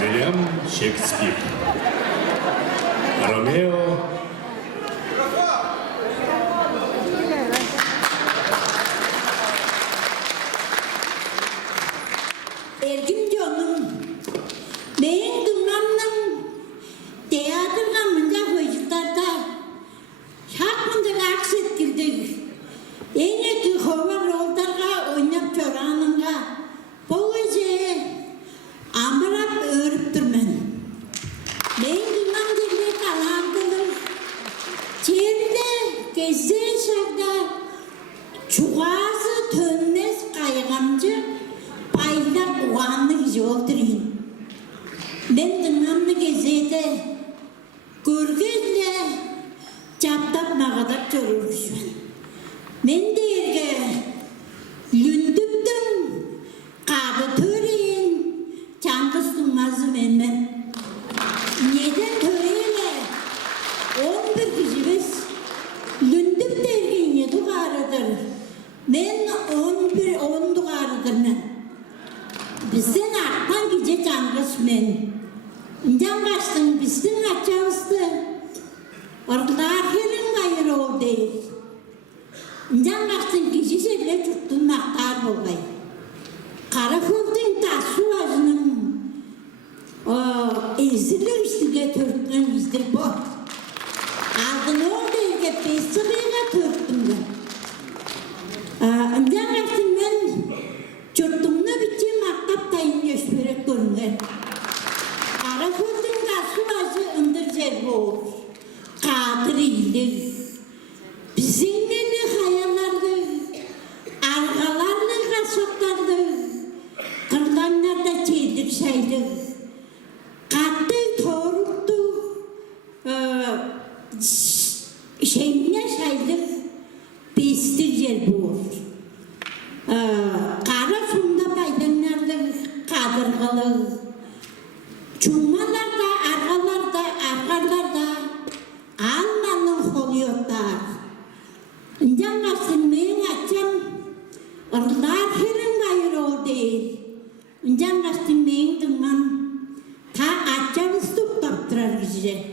William Shakespeare. Romeo. Ergin canım, benim dünyanın teatrda mınca hoşlarda şarkında aksettirdik. En eti hava roldarga oynap çoranınga bu gece amrap örüptürmen. Benim dünyam dille kalandılır. Çevre gezen şarda çuğazı tönmez kaygamcı paylar uğanlık yoldurin. Ben dünyamda gezede görgezle çaptap mağadak çoruruşun. Men derge lündüptüm kadı töreyin çankız tummazı menmen. Neden töreyle 11 kişi biz lündüp dergin yedu karıdır. Men 10 duvarıdır men. Bizden arttan gece çankız men. İncan kaçtın bizden açağızdı. Ordular gelin gayrı ol değil. İncan kaçtın kişi bile tuttun naktar bolgay. Karakoltun taşı vazının ezili üstüge törtlen bizdir bu. Aldın ol değil, pesiliyle törttüm ben. İncan kaçtın ben çöttümle biteceğim maktap tayın göstererek görünler. Karakoltun taşı vazı ındır zerbi olur. Kadır iyidir. Bizimle hayallardı, argalarla kasaplardı, kırdanlarda çeydir saydı. Kattı toruktu, şeyine saydı, bestir yer boğur. Kara funda baydanlardı, kadırgalı. Çummalarda, argalarda, almanın oluyorlar. İncan kaçtın meyin açam, ordular herin gayrı ol değil. İncan kaçtın meyin dınman, ta açam ıstıp taptırar gizce.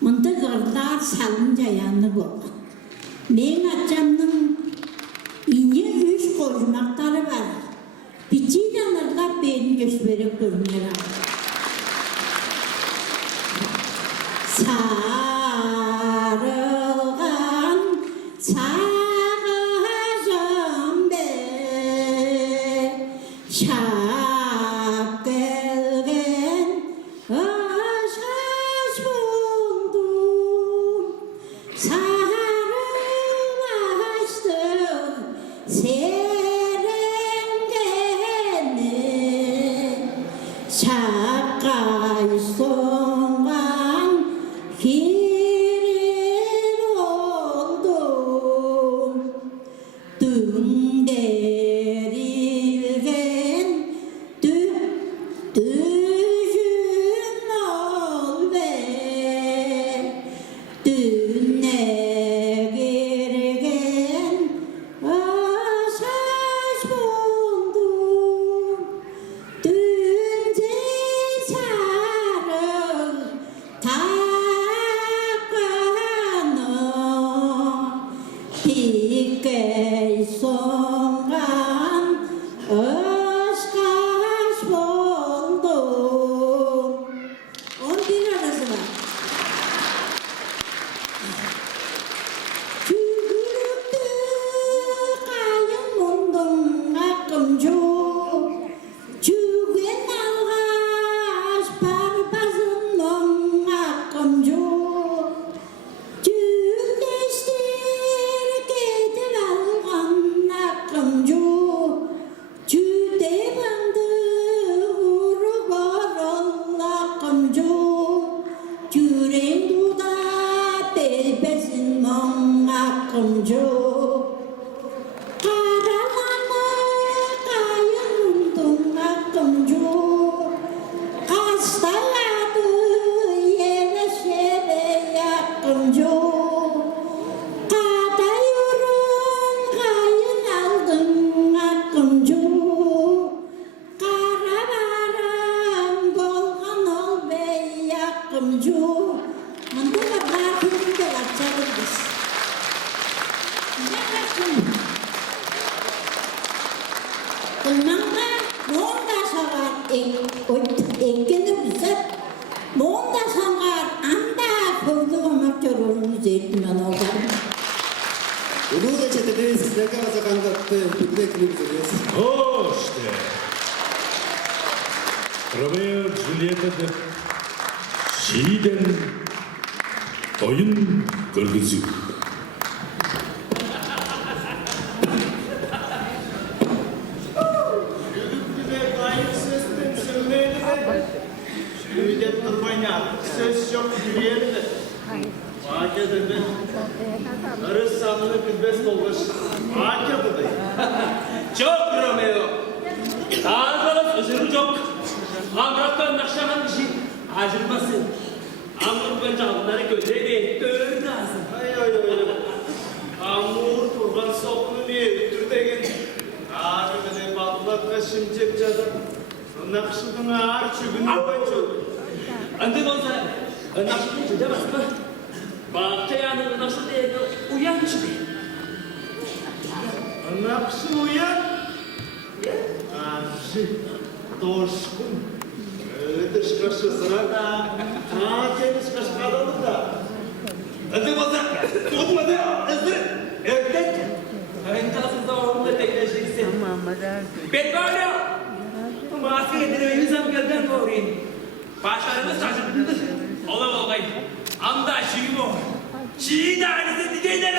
Mıntık ordular salınca yanlı bol. Meyin açamның ince üç koymakları var. Biçiyle ordular beyin göçberek görünler. Sarılgan sağacağım be, şap gelgen aşaş buldum. Sarılaştım serengene, şapkay songan firir oldum. Dün derilgen Kılmanga monda şagar ekkeni güzel. Monda şagar anda fazla amatörünü zeytinden aldım. Ulu da çetede sizlerge kazakanda bilgilerini biliriz. İşte. Romeo Julieta'da şiiden oyun görgüsü. Söz yok yürüyelim de. Ağaçta ben. Arı sanını kızbest olmuş. Ağaçta da. Çok Romeo. Ağzınız özürü çok. Amraktan nakşaman işi acırmasın. Amur ben canlıları götüreyim. Gördü ağzım. Amur kurban sokunu bir türdegen. Ağrı beni batlatma şimcek cadı. Nakşıdın ağır çübünü ben çok. Anda olsa nakşıdın çocamaz mı? Bahçe yanında nasıl diye uyan çıkıyor. Nakşı uyan. Nakşı. Doğuşkun. Öyle dışkaşı sıra da. Temiz kaşıkalım da. Hadi olsa tutmadı. Hızlı. Öklet. Hayıncasız da oğlumla tekleşeceksin. Petrolü. Maske getirmeyi zamkelden koruyun. Başlarımız şaşırdıdır. Olayım. Anda şiir o. Şiir tanesi diyeceğim.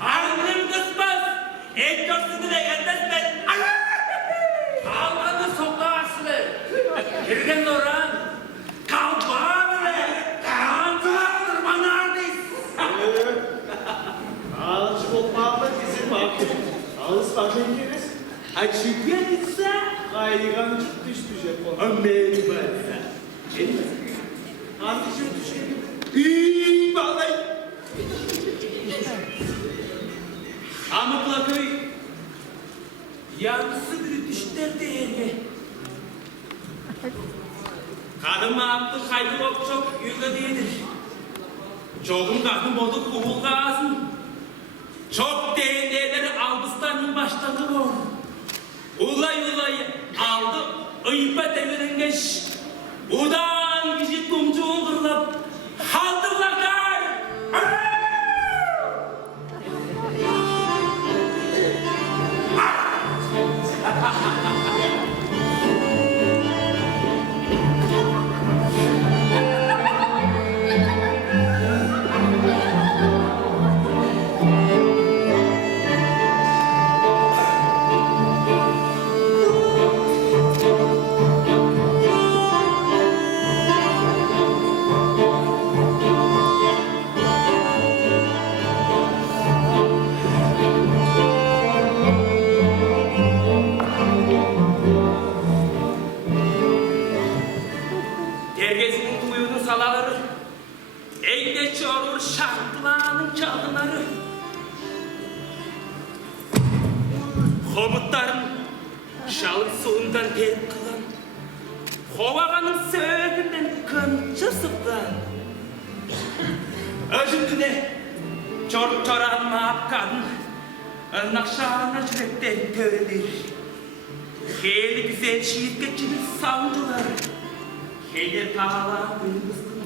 Ağzım kısmaz. Et yoksunu da gelmez ben. Ağlanı sokağa asılı. Ergen oran. Kalbağı bile. Kantılar bana ardeyiz. Ağaç kopmağında bizim bakın. Ağız bakın kiriz. Açık yanıtsa. Kaygancık düştü Japon. Amen varsa. Anticim düşelim. Vallahi. Amıkla köy. Yansı bir düşler değerli. Kadın mağabdı kaydı çok yılda değildir. Çoğun kadın bozuk uğul ağzın. Çok değerleri Albistan'ın başladı var. Ulay aldı. Ayıpa devirengeç. Udan bizi tumcuğun kırılıp haldırlarlar. Dergesinin kuyunun salaları, eyle çorur şartlarının çalıları. Komutların şalın suğundan ter kılan, kovaganın söğünden kınçı sıklan. Özüntüne çoruk çoran mağap kadın, nakşağına yürekten töredir. Heyli güzel şiir geçirir savuncular. Heyler kahala kıymızın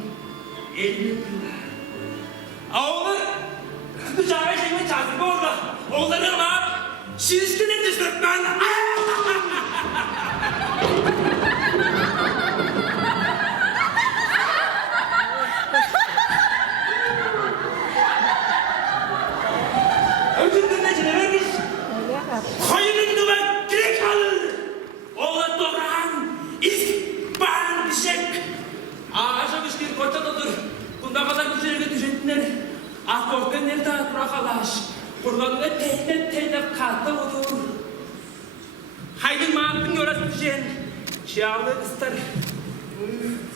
elini kılar. Oğlu, dışarı şeyime çarptı orada. Oğlanım var, şişkine düştük ben. Ödülün necine vermiş. Koyunun duvar direk alır. Oğlan doğran, İspan dişek. Ağaca düşkün koçadadır. Bunda kadar güzelge düşenler. Ah korkanları da bırakalaş. Kurbanına tehdit kalta olur. Haydi mağabın yorası düşen. Çağlı ıstar.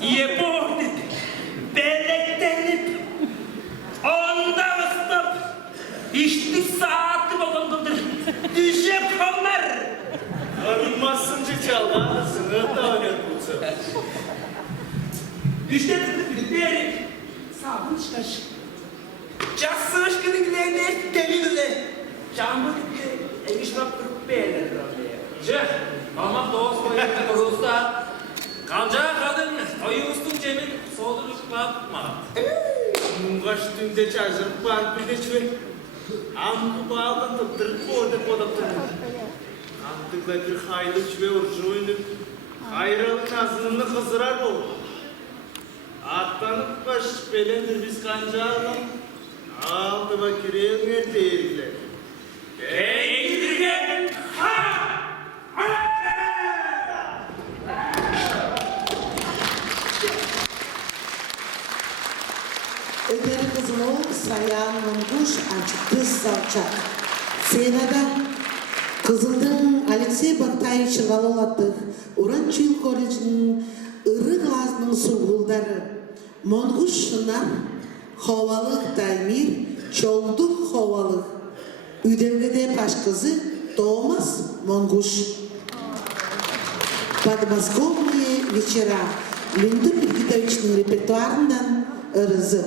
İye boğdit. Bellektenip. Onda ıstap. İşte saati bakalımdır. Düşe konlar. Arınmazsınca çaldı. Sınır da oynatmışsın. Düşlerinde bir yeri. Sağın çıkar. Çatsız günün gideğinde deli güzel. Çamur gitti. Evişmek durup beğenir. Же, мамам доғыз қойып тұрғызда, қанжа қадын тойыңыздың жемін солдырып қап маған. Мұңғаш түнде жазырып барып білдечі бе? Амғы балдан тұптырып қордып қодап тұрмын. Антықда бір қайлы жібе ұржы ойынып, қайралың азынны қызырар бол. Аттанып баш белендір біз қанжа алам, алдыма кереңер дейілер. Эйдирген Öderi kızılı Sayan Munguş Ançıklı Salçak. Senada Kızıldın Alexey Baktayevич Galolatых Urançıl Kolejinin ırı gazının surgulları Munguş Şınar Havalık Daimir Çolduk Havalık Üdelgede Paşkızı Томас Монгуш. Подмосковные вечера. Люнды Пиргитовичның репертуарынан ырызы.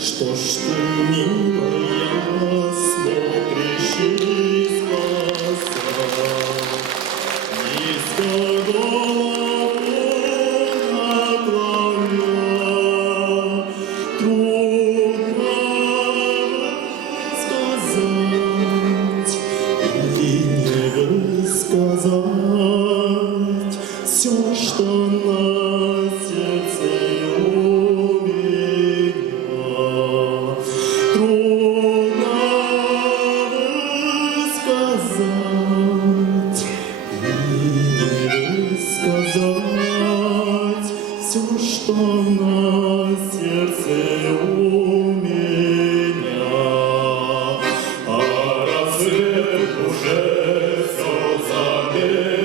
Что ж ты, милая, смотришь из глаза? Низко голову наклоня, трудно сказать или не высказать все, что на сердце у меня. Трудно высказать и не высказать все, что на сердце у меня. А рассвет уже все замедляет.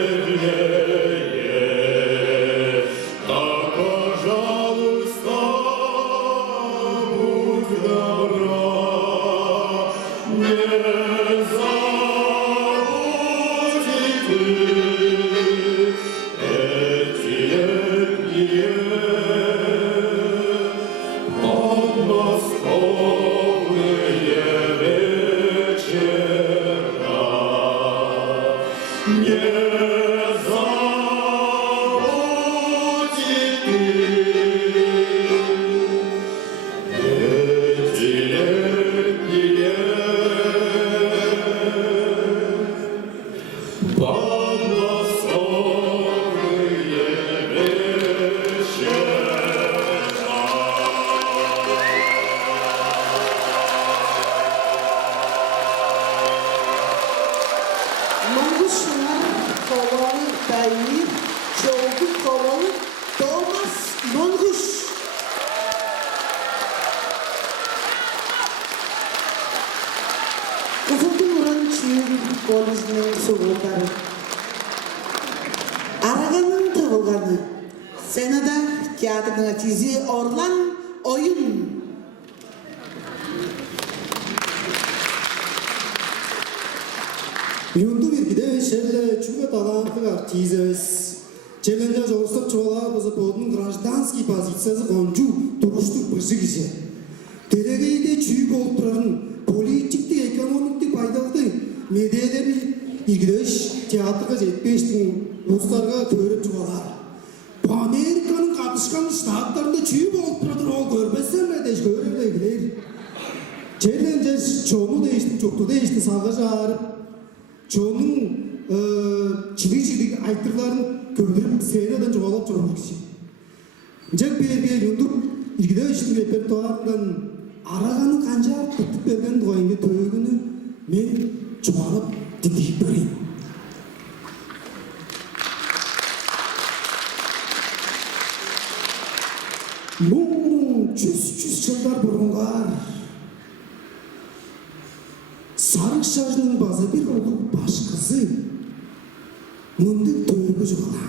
Manguslar kovalı Tayyip, Çoğdu kovalı Thomas Mangus. Kufukun uğran çiğin kolizinin soğukları. Araganın tavılganı. Senada kağıdına çizi Orlan Oyun. Юнду биргиде шерле чуга талантыг артизес. Челленджа жорсток чуала база бодун гражданский позициясы гонжу туруштук быжы киши. Телегейде чүй болуп турарын политиктик, экономиктик пайдалды медиалерни иргидеш театрга жетпештин устарга көрүп чуалар. Американын катышкан штаттарында чүй болуп турадыр ол көрбөсөм деш көрөбүлер. Челленджа чону дейиштин жокту дейиштин салга жарып çoğunun çivi aytırların kördürüp seyreden çoğalıp çoğalmak için. Cek berge yundup ilgide işin repertuarından araganı kanca tutup bergen doyunga tögünü men çoğalıp dinleyip bereyim. Mung çüz yıllar burungar Sarık şarjının bazı bir olup başkası mındık töğü жоғала.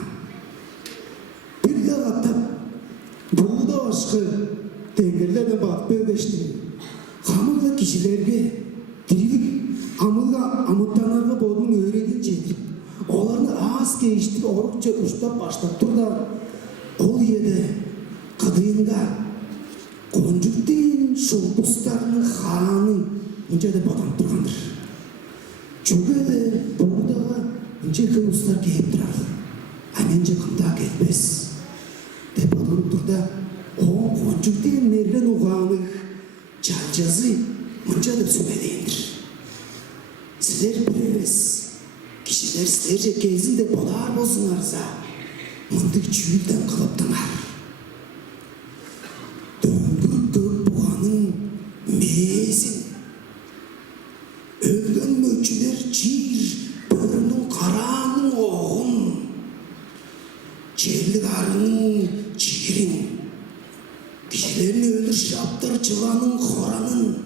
Bir de atap buğda aşkı tengerlerden bakıp bölgeçtim. Hamırda kişilerge dirilik amılga amıttanarga bodun öğredin çekip olarını ağız geçtip orukça uçtap başlap turda ol yede kadıyında konjuk deyin şulpustarının hanı Önce de badam durgandır. Çünkü de burada önce kırmızılar gelip durar. Anence kımda gelmez. De badam durda o koncuk deyin nereden oğanı çalcazı önce de söylenir. Sizler biliriz. Kişiler sizlerce gezin de badar bozunlarsa mındık çüğülden kalıptanar. Döndürüp dört boğanın mezin Ölgen möçüler çiğir, bölünün karanın oğun. Çellik arının çiğirin. Kişilerini ölür şaptır çılanın koranın.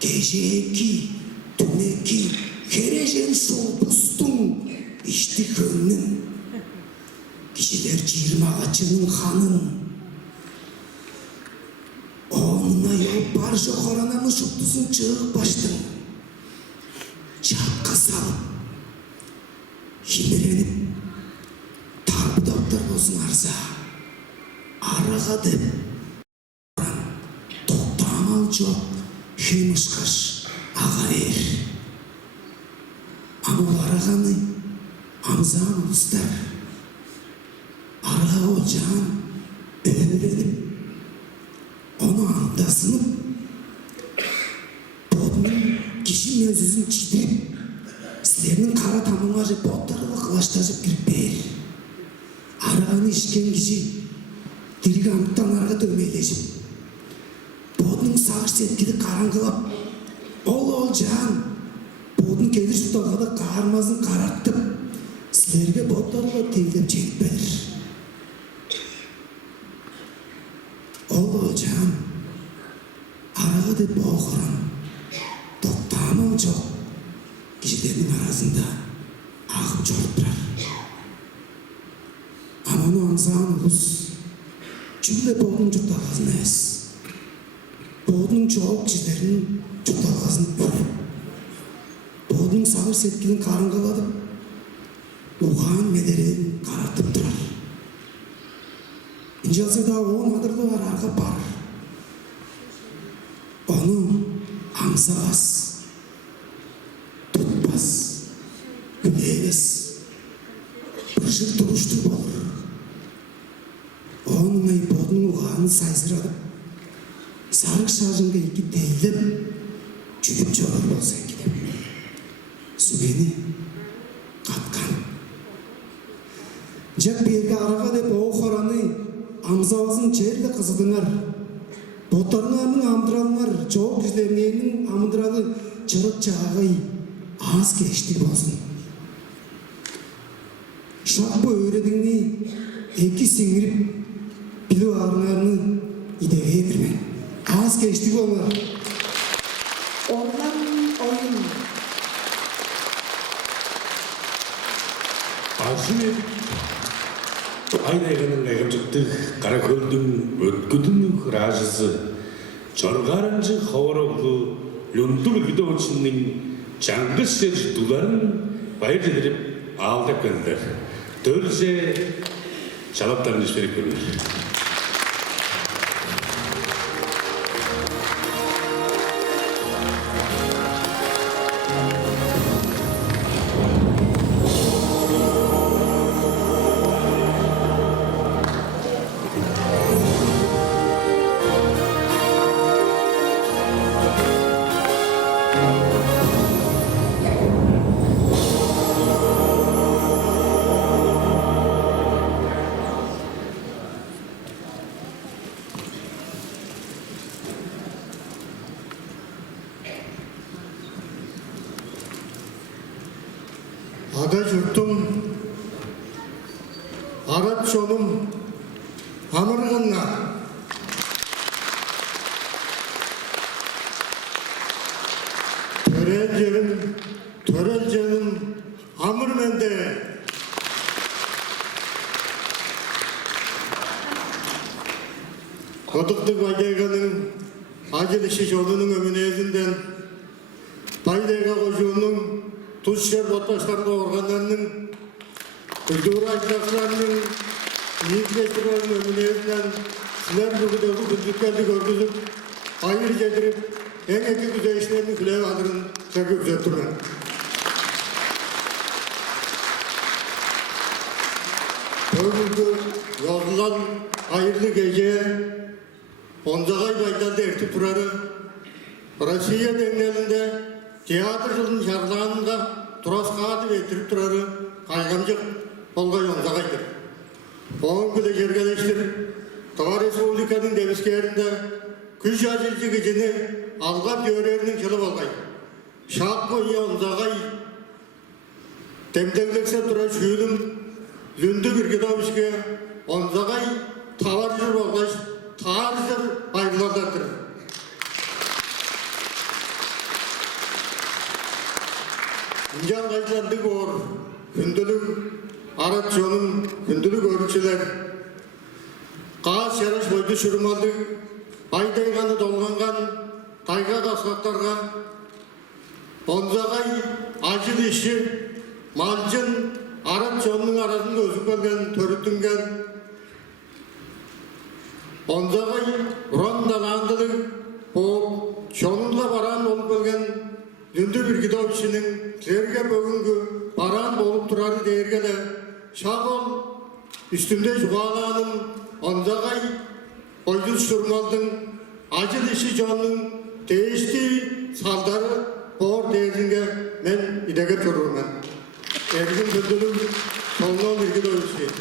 Geceki, tüneki, kerejen şolpustun, içti gönlün. Kişiler çiğirme ağaçının hanın. Onuna yol barca korananın şoktusun çığık baştın. Şapka salıp, himirenip, tarpı doktor olsun arza. Arağa dep, toktamal çok, hemişkaş, ağa ver. Ama arağanı, amzan uluslar. Arağa olacağın, öğrenip, onu andasınıp bodunun kişi mevzusunu çiğdep sizlerinin kara tamamları botlarına kılaştırıp girip ber. Arağını işken kişi dirik anıttan arağa dönmeyleşip bodunun sağış setkili karangılap ol olacağın bodun gelir şu dalgada karmazın karartıp sizlerge botlarına teğdep çekip verir. Olacağım, arağı da boğuran, doktamam çok, kişilerin arasında ağıp çorup durar. Ama onu anzağın ulus, cümle boğunun çok dalgasını es. Boğunun çok kişilerin çok dalgasını ölüp, boğunun сабыр сеткinin karıngaladım. Uğan mederin karartıp durar. İncelse da on adırlı var arka par. Onu amsağız, tutmaz, güleğimiz, pırşık duruştur olur. Onun ayıpodun uğanı sayzıradım. Sarık şarjınga iki değilim, çürüp çoğur olsan gidem. Sübeni katkan. Jak berge araga dep o xoranı amzabazın çerle kızıdınar. Botarlarının amdıranlar, çoğu güzlerinin amdıralı çırık çağayı az geçti olsun. Şapı öğredini eki singirip bilu ağrılarını ideveye vermen. Az geçti onlar. Orman oyun. Arşın edip айдайғының айғымжықты қаракөлдің өткүдің ражысы жорғарынжы хауараулы люндур видовичінің жаңғыз жер жұтуларын байыр жедіріп алдап келдір. Төрже жалаптарын жіберіп көрдір. Ada jurtum, arat şolum, hamırgınna. Törel jerim, hamır mende. Koduktuk baydayganın, acil işi jolunun ömünezinden, baydayga koşuğunun, Tuşşer vatandaşlarına organlarının, kültür aydınlarının, niyetleştirmenin ömürlerinden sizler bu gündüklerini gördüğünüz, hayır getirip en eki güzel işlerini küleye adırın sergi üzettirmen. Bugünkü yazılan hayırlı geceye Onzagay Baydal'da ertip turarı, Россия dengelinde teatrcılığın şartlarında turaskadı ve tripturarı kaygamcık olgay onzagaydır. Oğun güle jergeleştir, Tavar Respublika'nın deviskerinde küç acilci gücünü algap yörerinin çılıp olgay. Şak boyu onzagay, temdekлексе turar şüyülüm, lündü bir gidavişke onzagay tavarcır olgay, tavarcır ayrılardadır. İncan kayıtlandık or, kündülük, arat yolun, kündülük örükçüler. Kağız yaraş boydu sürümaldık, baydayganı dolgangan, tayga kasaklarga, onzagay, acil işi, malcın, arat yolunun arasında özüp gelgen, törüttüngen, onzagay, rondalandılık, o şonunla baran olup gelgen, Dündü bir gidavçının serge bugünkü paran olup turarı değerge de şağol üstünde juğalanım onzagay oyduz sürmaldın acil işi canının değişti saldarı boğur değerzinge men idege körürmen. Ergin dündülüm sonluğun bir gidavçı.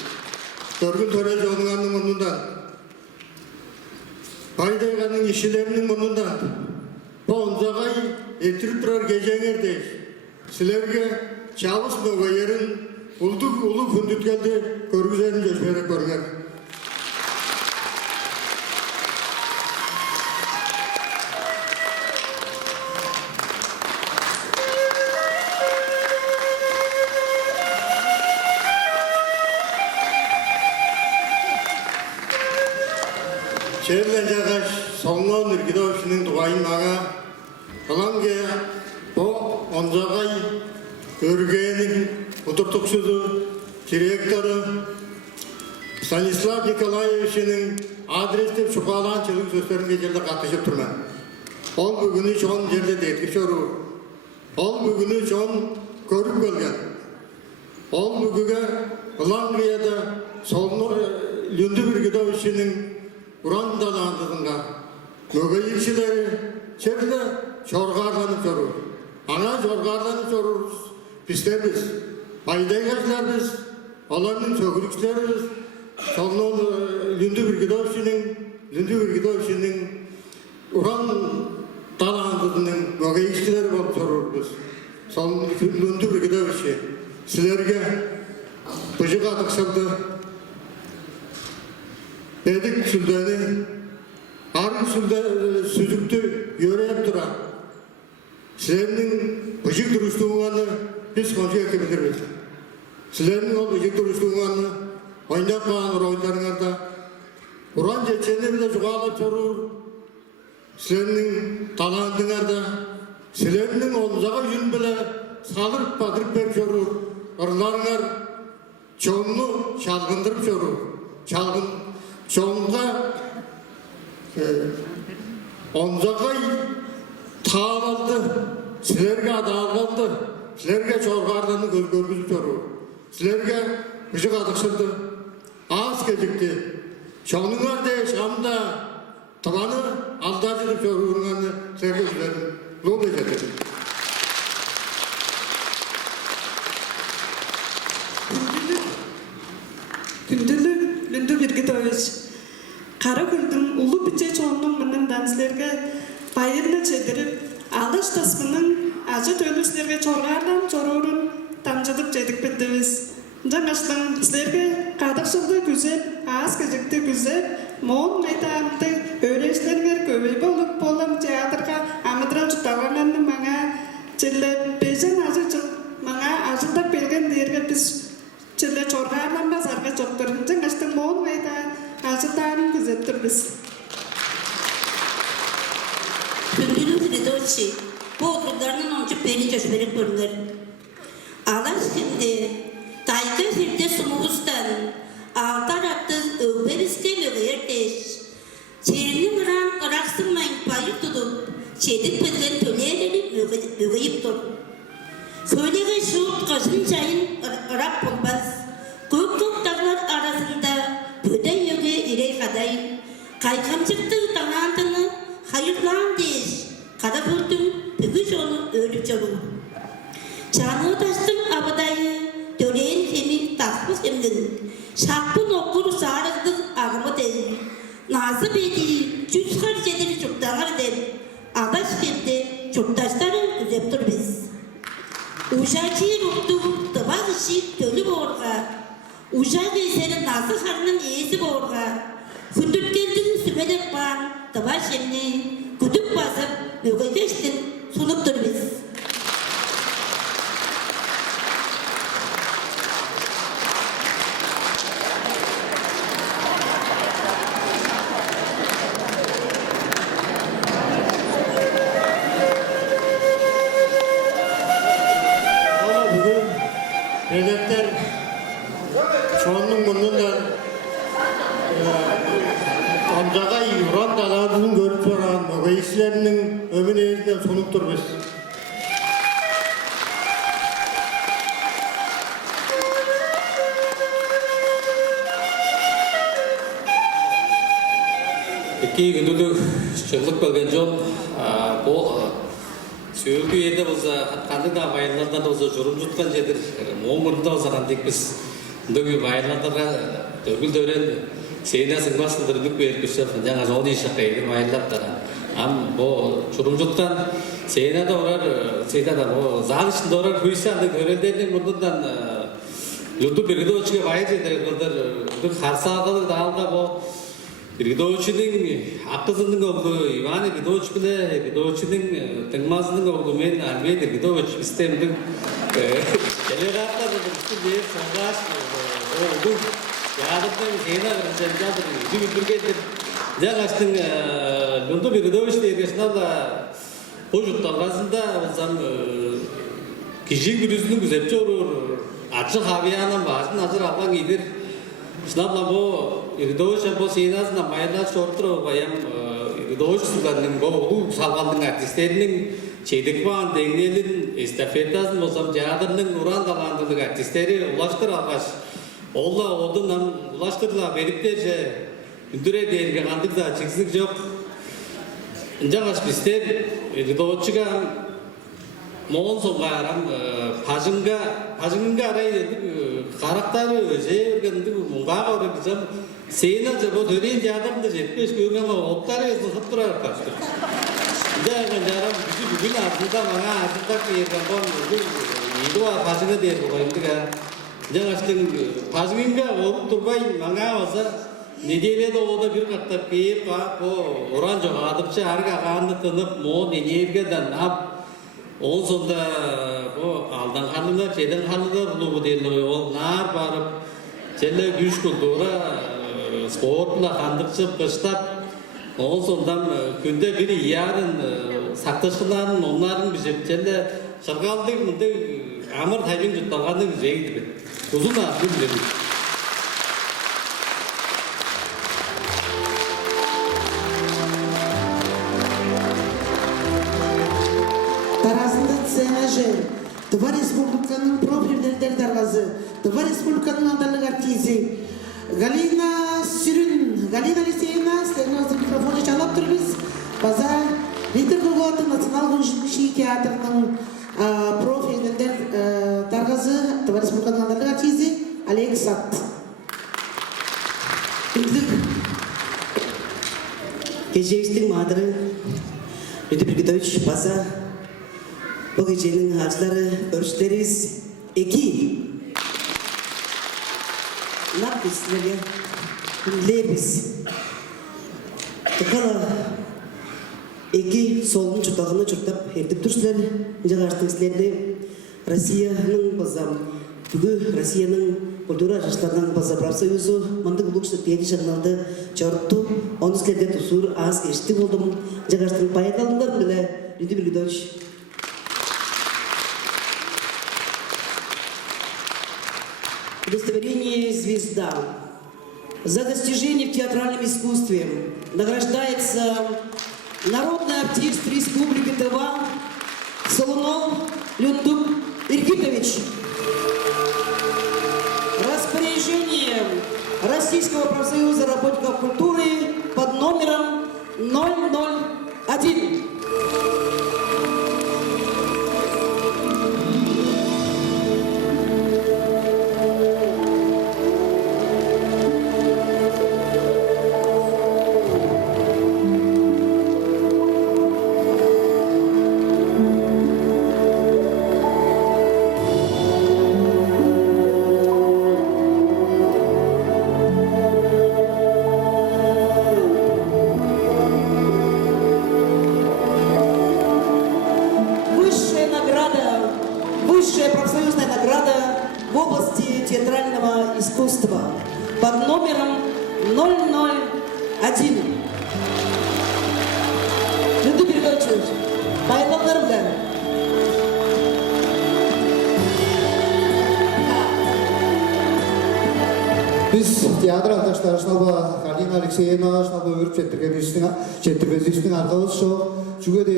Törgün töre jonunganın onundan. Baydayganın işçilerinin onundan. Onzagay etirip turar geceğerdeyiz. Sizlerge çavus boğa yerin ulu kündütkelde görgüzerini göstererek görmek. Çevlencağa sonluğun ürgüde oluşunun duayın bağa Kalange o onzagay Örgenin oturtuksuzu, direktörü Stanislav Nikolayevich'in adresli şukalançılık sözlerine geldi katışıp durma. Ol bugünü çoğun yerde deyip çoğur. Ol bugünü çoğun görüp gelgen. Ol bugüne Langria'da solunu Lündü Birgidovich'in Uran dalandığında mögeyikçileri çevre çorgarlanıp çoğur. Ana çorgarlanıp çoğuruz. Bizleriz. Paydaygaçlarız. Onların sögülükçileriz. Solunu Lündü Birgidovich'in Uran dalandığının mögeyikçileri bolup çoğuruz. Solunu Lündü Birgidovich'i sizlerge bıcık adıksıldı. Edik süldeni, arın süzüktü yöreyip dura. Sizlerin bıcık duruştuğunu biz kontrol edebiliriz. Sizlerin o bıcık duruştuğunu oynap bağlanır oyunlarında. Uran geçenli bile çoğalıp sorur. Sizlerin talandığında, sizlerin onuzağa yün bile salırıp badırıp bek sorur. Orlarlar çoğunu çalgındırıp sorur. Çoğunga onzakay tağaldı, sizlerge adağaldı, sizlerge çorgarlarını görgüzüp sorur. Sizlerge bıcık adıksırdı, ağız gecikti. Çoğunlar de Şam'da tabanı aldacılıp sorurlarını sizlerge üzlerim. Lol edelim. Gündülük Lündü Birgitovich. Kara güldün ulu bütçe çoğunluğun mının danslerge bayırını çedirip, alış tasmının acı tölüslerge çorgardan çorurun tamcılıp çedik bittimiz. Canıştın sizlerge kadıkşıldı güzel, ağız gecikti güzel, moğun meytandı, öğrencilerger köbeği olup bolam teatrga amıdıran tutavarlandı bana çille bezen bana acılda belgen derge biz çille çorgarlanmaz arka çokturun. Canıştın moğun meytan acıldarın güzeldir biz. Gündülük Ridoçi, bu oturlarının oncu beni coşberek görünür. Ağlar şimdi, Tayka Firde Sumuğustan, Ağlar attı Öğberiske Möğerdeş. Çerini mıran ıraksınmayın payı tutup, çedik beden töleyeleri öğeyip dur. Söylege şuurt kaşın çayın ırak bulmaz. Gök gök dağlar arasında böde yöge irey kaday. Kaykamcıktı dağlandığını hayırlan deyiş. Kara gördüm, bugüş onu öğrüp çabuk. Canı taştım abadayı, döleğin kemi takmış emdin. Şakpın okur sarıldık ağımı dedim. Nazı bedi, cüz harcediri çoktanlar dedim. Adaş kemde çoktaşları üzep dur biz. Uşakçı ruhtu, tıbak işi tölü boğurga. Uşak eserin nazı harının iyisi boğurga. Kündüp geldin sümelek bağın, tıbak şemni. Kütüp basıp, mögeçtin, sunup dur biz. Devletler çoğunun bununla amcağa yuran daladığını görüp soran reislerinin ömrünü elinden sonup durmuş. İki gündülük çıklık bölgen jol, bu Söylü yerde olsa, kandı da bayırlardan da olsa jorum jutkan jedir, moğumurunda olsa kandik biz. Dögü bayırlarda da dörgül dören seyine sıkmasındır dük berküşler, жаңа жоğun işe kaydı bayırlarda. Am bu jorum jutkan seyine de orar, seyine de o zal içinde orar hüyse adı görelderinin bundan Lündü Birgidovich'e bayır jedir, dük harsa ağalık dağılga bu Birgidovich'in akızının oldu, Ivan Birgidovich bile Birgidovich'in tengmazının oldu, men Almey Birgidovich istemdik. Telegraflar da bütün yer songaç oldu. Yardım şeyler verecekler, bir bildirgedir. Canastın Lündü Birgidovich dergesinde da Hojut tarafında zam kişi gürüzünü güzelce olur. Açık haviyanın başını hazır ablan gider. Şunabla bu İridoğuş'a bu seynasına mayırlar şortur bayam İridoğuş sularının bu salgandın artistlerinin çeydek bağın dengelin estafetasın olsam Cahadır'ın Uran dalandırdık artistleri ulaştır algaç. Ola odundan ulaştırla veriplerce ündüre değerge kandık da çıksızlık yok. Incałaś bizler İridoğuş'a Moğol soğuğaram, pajınga arayı karakterı öze örgündü mungağa örgüsem seyna cebo döneyin jadamda jetmiş göğün ama otlar yazıp durar kaçtı. Jagan jaram bugün aslında bana aslında ki yerden İdo pajınga diye koyundu ka. Jagasın pajınga olup durbay bana olsa nedeniyle de o da bir katta kıyıp o oran çok adıpça harika kandı tanıp mo deneyirgeden ap on sonda bu aldan kanlılar, şeyden kanlılar bunu bu değil o nar barıp çelle güç kultura sportla kandırçıp kıştap on sondan günde biri yarın saktaşılan onların bize çelle şarkaldık mı de amır taybin juttalgandı güzeydi uzun adı bilelim. Два республиканың профильдер дарғазы, Два республиканың алдарлық артизі. Галина Сүрін, Галина Алексеевна, сіздердің өзір микрофоны çalап тұрбыз. База Виктор Гугуатың национал ғыншылық театрының профильдер дарғазы, Два республиканың алдарлық артизі Олег Сат. Кежевістің мадыры Лютый Пиргитович база bu gecenin harçları örüşleriz eki. Ne yapıyorsunuz ya? Lebiz. Tıkala eki solun çutağını çurtap herdip dursunlar. Jalaştın sizlerle Rusya'nın bazam. Bugün Rusya'nın kultura araçlarından bazı Prosoyuzu mandık buluksu tiyedi şanaldı çarptı. Onu sizlerle tusur az geçti oldum. Jalaştın payadalımlar bile Lютый Пиргитович. Удостоверение «Звезда». За достижение в театральном искусстве награждается народный артист Республики Тыва Солунов Лютый Пиргитович. Распоряжение Российского профсоюза работников культуры под номером 001. Высшая профсоюзная награда в области театрального искусства под номером 001. Lютый Пиргитович, bayramlarımda. Biz teatr arkadaşlar şunaba Галина Алексеевна şunaba örüp çettirmezliğinin arkadaşı çünkü de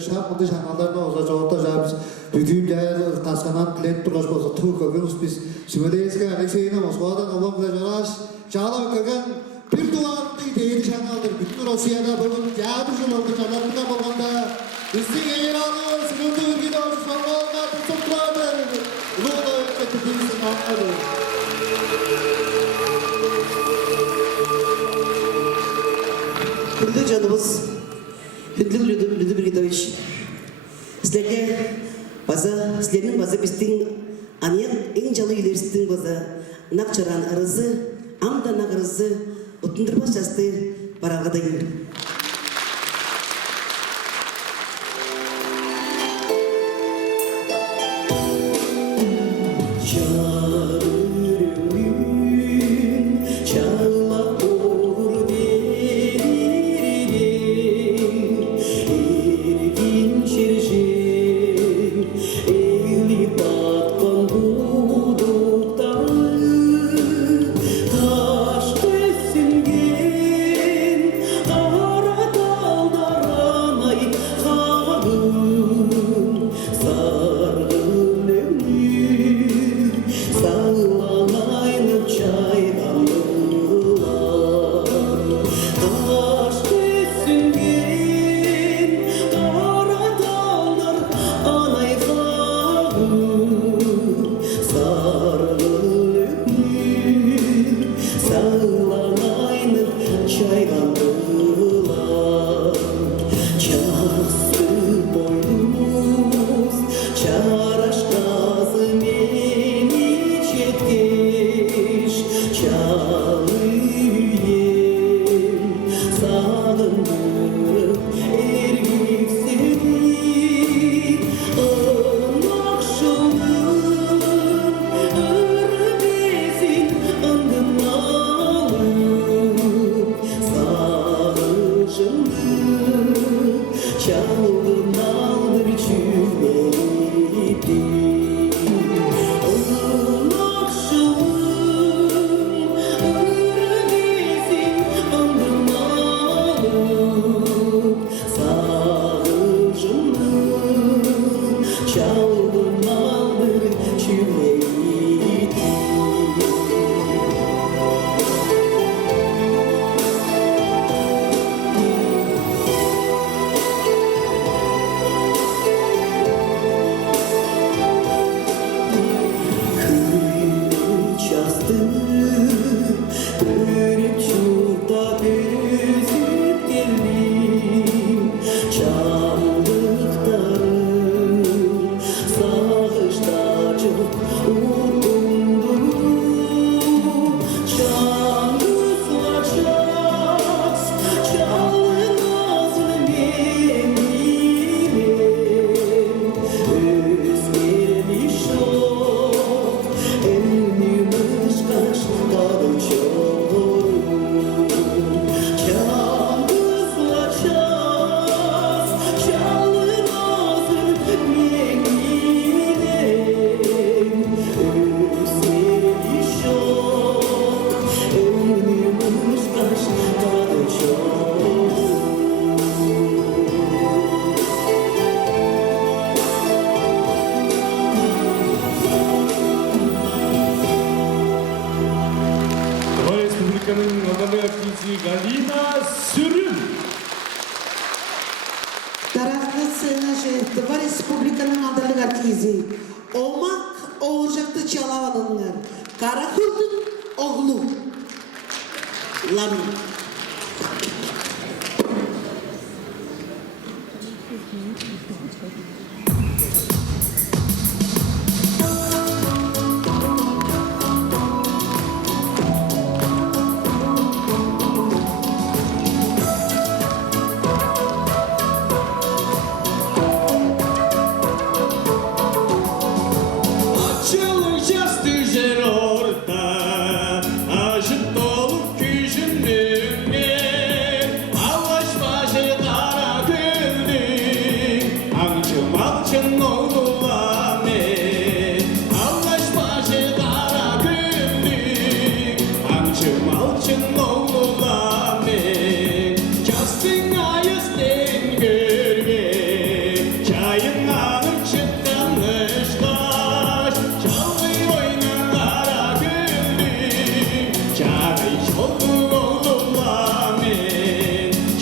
şarkıda şarkılarına oza cevapta cevap bütün değer taskanan talent turlaş olsa Türk kabulümüz biz Simoleska Alexeyevna Moskova'dan olamda jaraş çağla kagan bir duvar değil şarkılar bütün Rusya'da bugün yardımcılarda çalarında bulanda bizim eğralı Lютый Пиргитович Moskova'da tutuklandı. Bunu çettirdiğimiz anladı. Hündür canımız, Hündür Lютый Пиргитович. Sizlerin bazı bizden aniyan en canlı ilerisinin bazı nakçaran arızı, amda nak arızı, otundurma şastı parağadayım. Республиканың Албания активісі Галина Сүрін. Дарақты сцена Тыва Республиканың алдарлық артизи. Омак оғыржақты чалап алыңдар. Каракурдың оғлу. Лами. Açılır jasты жер орта, ажып толып күйшінеріңе, алаш башы қара күлдің, аңшым алшын оғыламе. Алаш башы қара күлдің, аңшым алшын оғыламе. Жастың айыстен көрге, жайын алып шыққан ышқаш, жалғый ойнан қара күлдің, жарай жолдың оғыламен.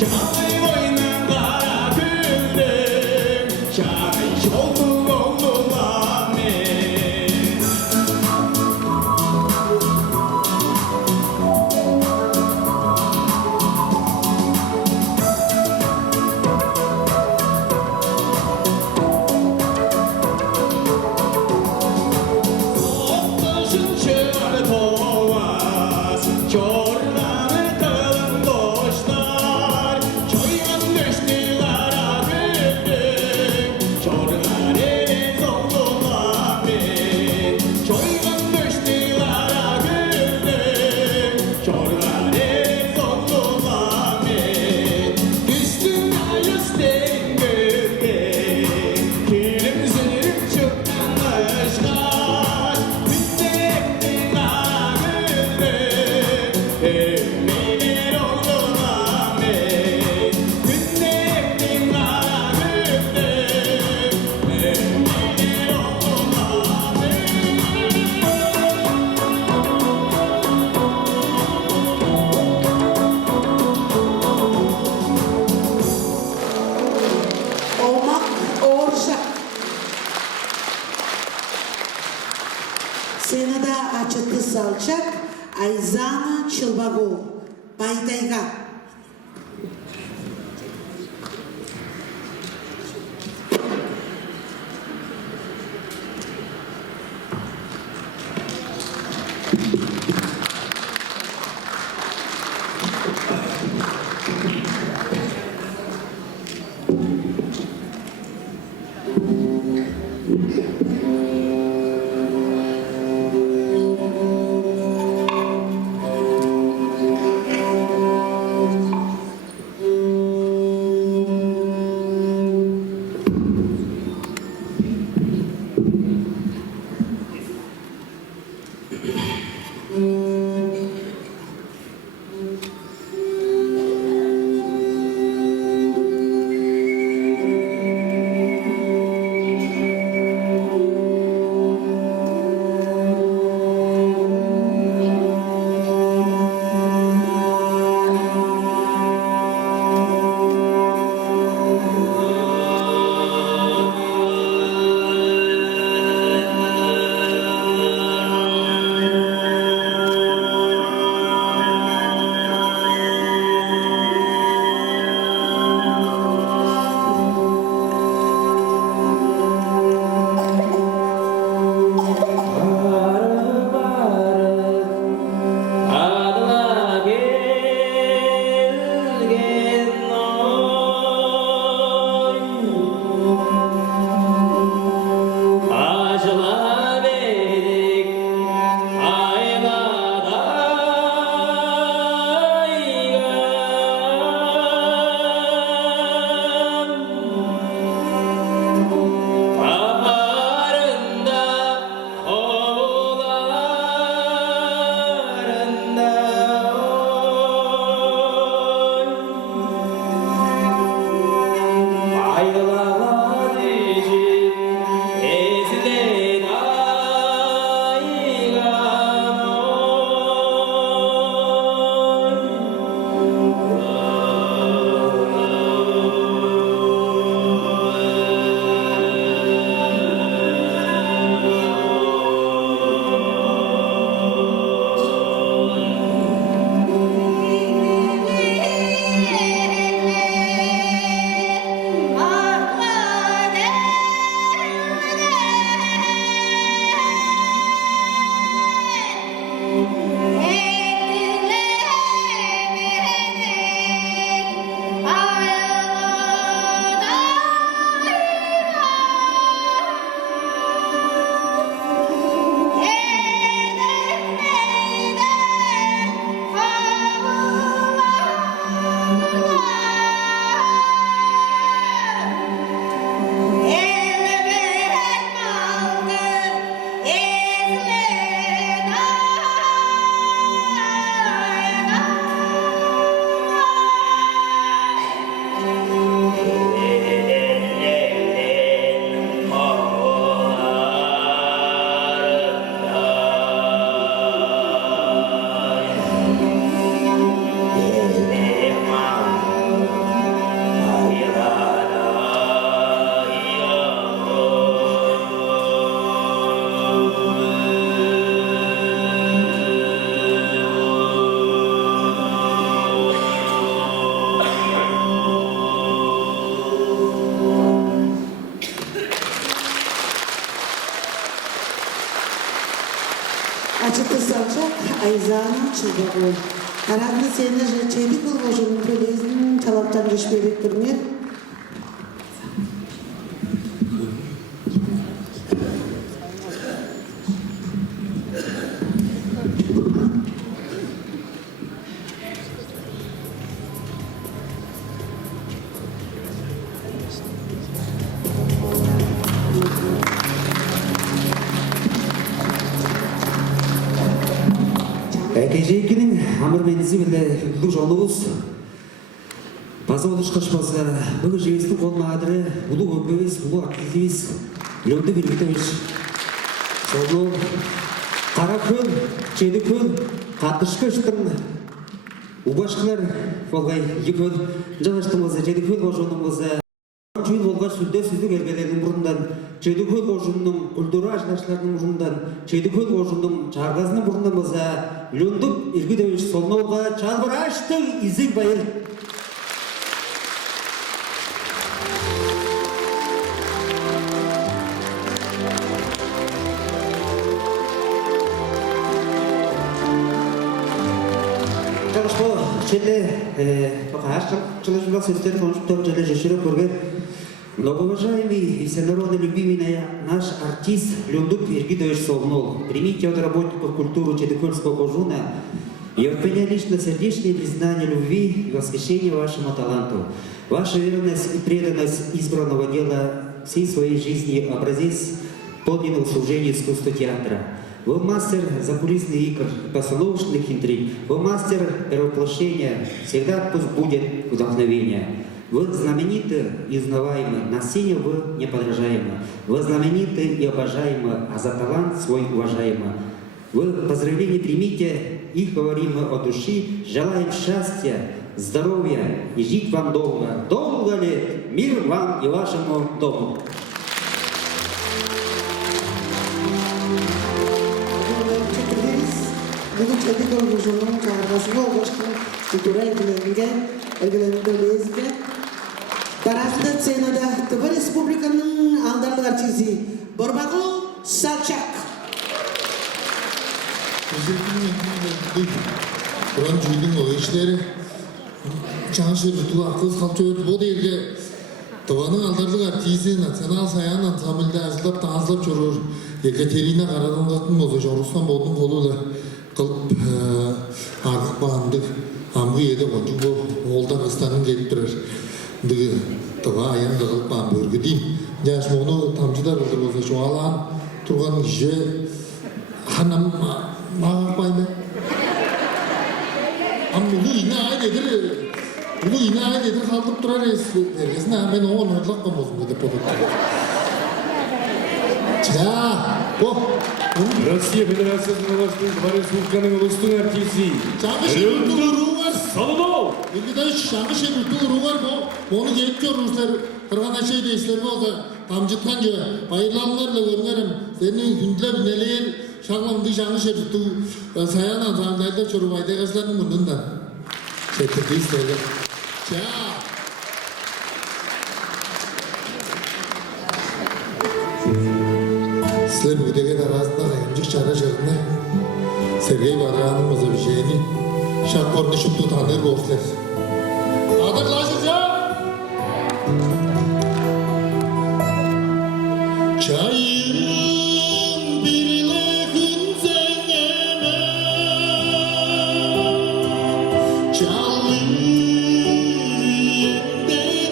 Жалғый ойнан қара күлдің, жарай жолдың оғыламен. Отдышын чөр тоғас, чорланы қылын доштар, чойған өшті қара күлдің, чорлар ерен зоғыламен. Чойған өшті қара күлдің, чорлар ерен зоғыламен. Түстің айыстен көрге, келімсіріп шыққан ышқаш, күндектің қара күлдің, өмелер оғыламен. Күндектің қара күлдің, өмелер оғыламен. Omak oğırjak. Senada açıklı salçak Ayzana Çılbagol. Baydayga. Salçak Ayza'nın çılgı. Karanlı seni çedik oluşunun tölezinin çalaptan geçmeyerek durmuyor. Кежейкінің амыр менізі білі үлдің жолуыз. База олышқыш болса, бүгін жевестің қолма адыры, ұлы өңбөйіз, ұлы активиз, Леонид Бергитович. Соны қара көл, чеді көл, қатышқы үштің ұбашқылар болғай екі көл, жалаштың болса, чеді көл қожының болса, Чүйін болға сүлде сүзді келгелердің бұрындан, чейді көл қожының күлдірі аждашларының бұрындан, чейді көл қожының чарғазының бұрындан болса, Леондық Иргидович солына олға чалбыр аштың изік байыр. Жарышқы шелі жылы сөздер коншуктом желе жешірі көрген. Многоуважаемый и всенародно любимый наш артист Леонид Иргидович Солнов, примите от работников культуры Чедыкольского кожуна и от меня лично сердечное признание любви и восхищения вашему таланту. Ваша верность и преданность избранного дела всей своей жизни образец подлинного служения искусства театра. Вы мастер закулисных игр, постановочных интриг, вы мастер перевоплощения, всегда пусть будет вдохновение. Вы знамениты и узнаваемы, на сцене вы неподражаемы. Вы знамениты и обожаемы, а за талант свой уважаемы. Вы поздравления примите, и говорим мы от души, желаем счастья, здоровья и жить вам долго. Долго ли мир вам и вашему дому? Bugün çedik oluşunun çağrısına ulaştığım kültürel ilgilendirmeyizge. Tarafta senada Tıbı Respublikanın aldarlı artisti Borbakov Salçak. Buran jüydün o işleri çanşı rütüğü akıl kalçıyor. Bu değilge Tıvanın aldarlı artisti nasyonal sayan ansamilde azlap tanzlap çorur. Yekaterina Karadongat'ın bozucu Ruslan Bodun koluyla kılıp argık bağındık. Amgı yedi koncu bu Moğol'dan ıstanın gelip durur. Tıva ayağın kılıp bağın börgü deyim. Yaş onu tamcılar oldu bozucu. Şu alan turgan işe hanım mağar bayma. Ama ulu yine ay dedir. Ulu yine ay dedir kaldıp durar ergesine. Ben o onurlak bozum dedi podukta. Ya, bu. Россия Федерациясының Қазақстан Республиканың ұлыстың артисі Леонид Солнов. Иргидович шаңғы шебірті ұру бар, оны келіп көріңіздер, қырған әшей дейсілер болса, тамжытқан жö, байырлалылар да көріңерім, сенің күнділер нелер, шағламды шаңғы шебірті саянан саңдайды чөрі байдағашылардың мұндында. Шетірді істелер. Сілер бүгдеген арасында қайымжық шара жырыны, Сергей Барғаның мұзабишейні, шаққорны шүпті таныр болсылар. Адырлашыз я! Çayın birle hünzeneme Çalıyende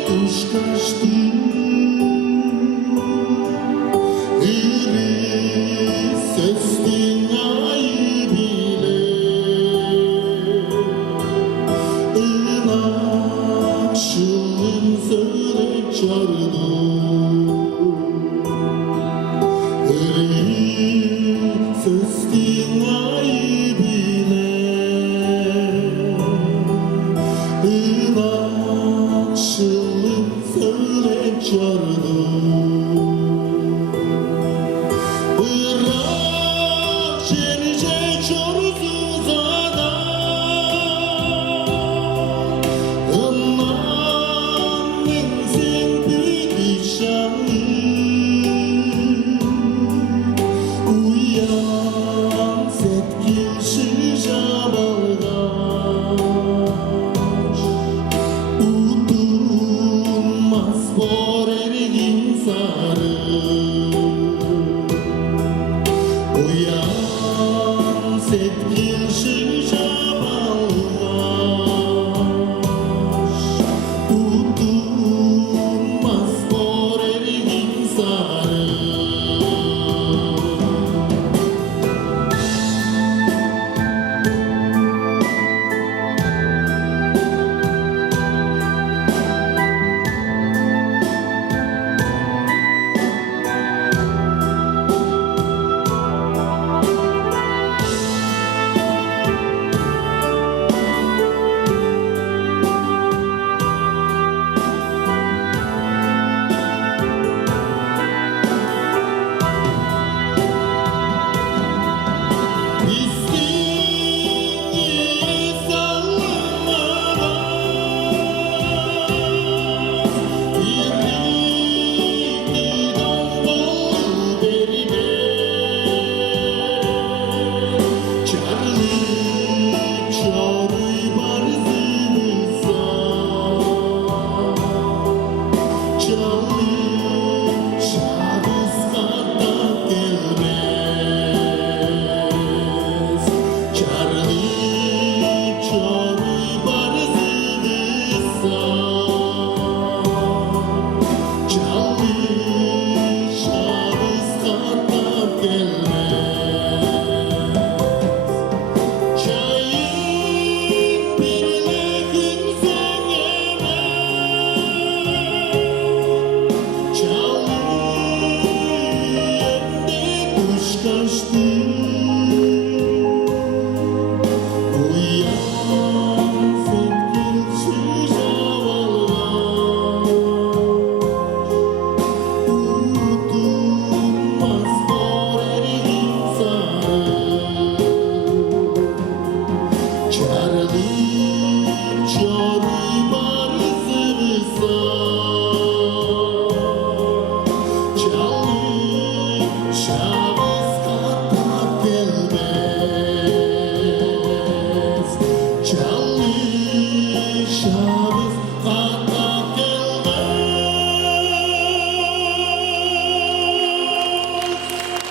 kuş kaçtı Sestin ay bile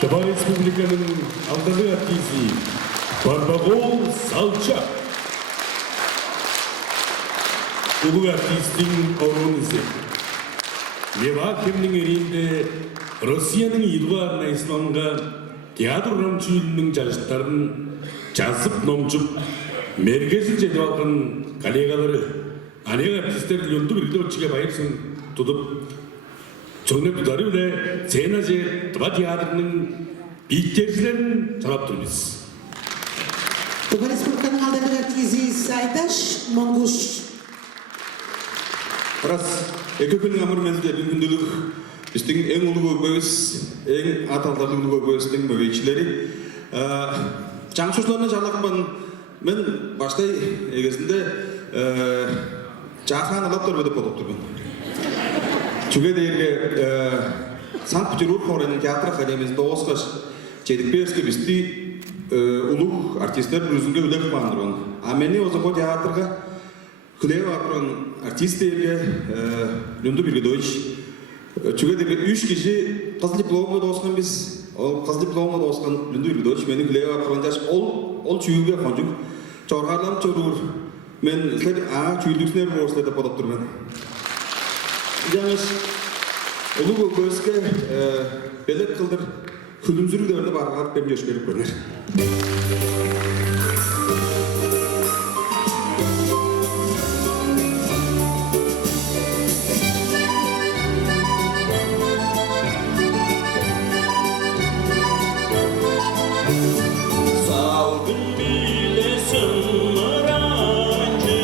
Тыва Республиканың алдағы артисі Барбағол Салчак. Ұлы артистің орын ізі. Лева кемнің ерінде Россияның елгі арнайсыланға театр рамчүйілінің жарыштарын жазып номчып, мергезіл жетіп алған коллегалары, анег артистер лөнді бірді өтшіге байырсын тұтып, Çoğuna tutarı bile Senace Tıva Tiyatro'nun bitircilerini çalap durmuş. Tıva Respublika'nın aldığı artisti Saydaş Monguş. Раз, ekibinin amır menzilleri gündülük bizden en ulu göğüs, en ataldarlı ulu göğüsün mögeyçileri. Çangsuzlarına çalakman, ben başta egesinde Çağhan alıp durmadı podukturgun. Çünkü deyirge Sankt-Peterburg Horanın Teatr Akademiyasında Oskar Çedikperski bizdi uluk artistler rüzünge ülek bandırın. Ameni o zaman teatrga Hülev apran artist deyirge Lündu Birgedoviç. Çünkü deyirge 3 kişi kız diplomla da oskan biz. O kız diplomla da oskan Lündu Birgedoviç. Meni Hülev apran jaş ol çüyüge koncuk. Çorgarlam çorur. Men sled çüyüldüksner borçla da podap durman. Yalnız ulu gözge belek kıldır külümzürü de öyle barğalıp ben göçberip görünür. Salgın bilesin mırancı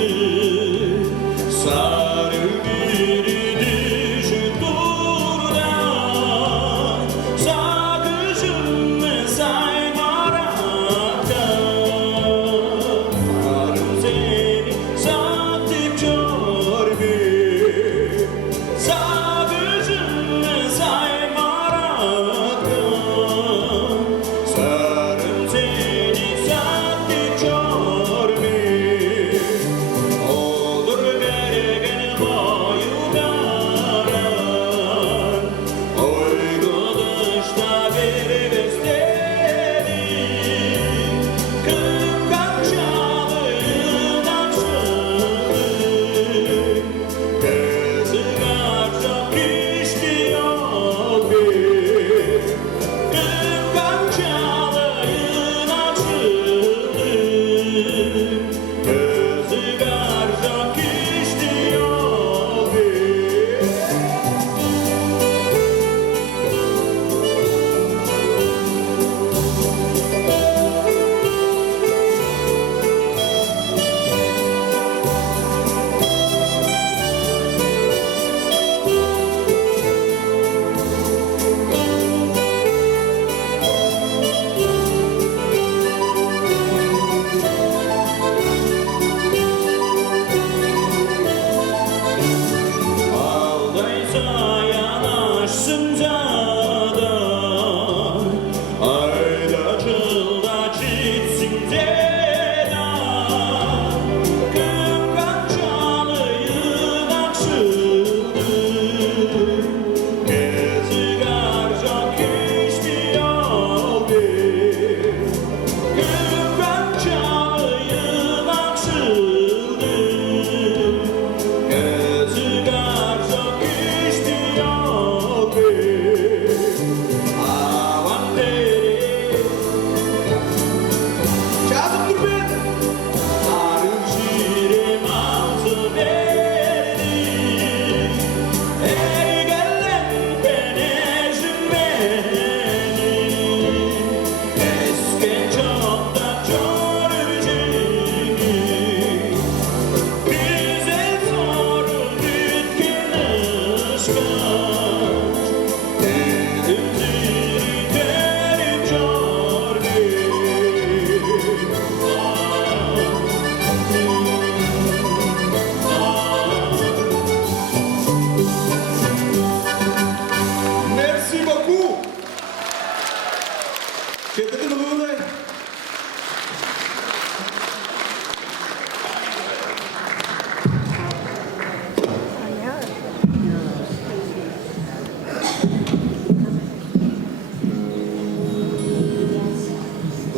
sarı biri Sakıcım say maraka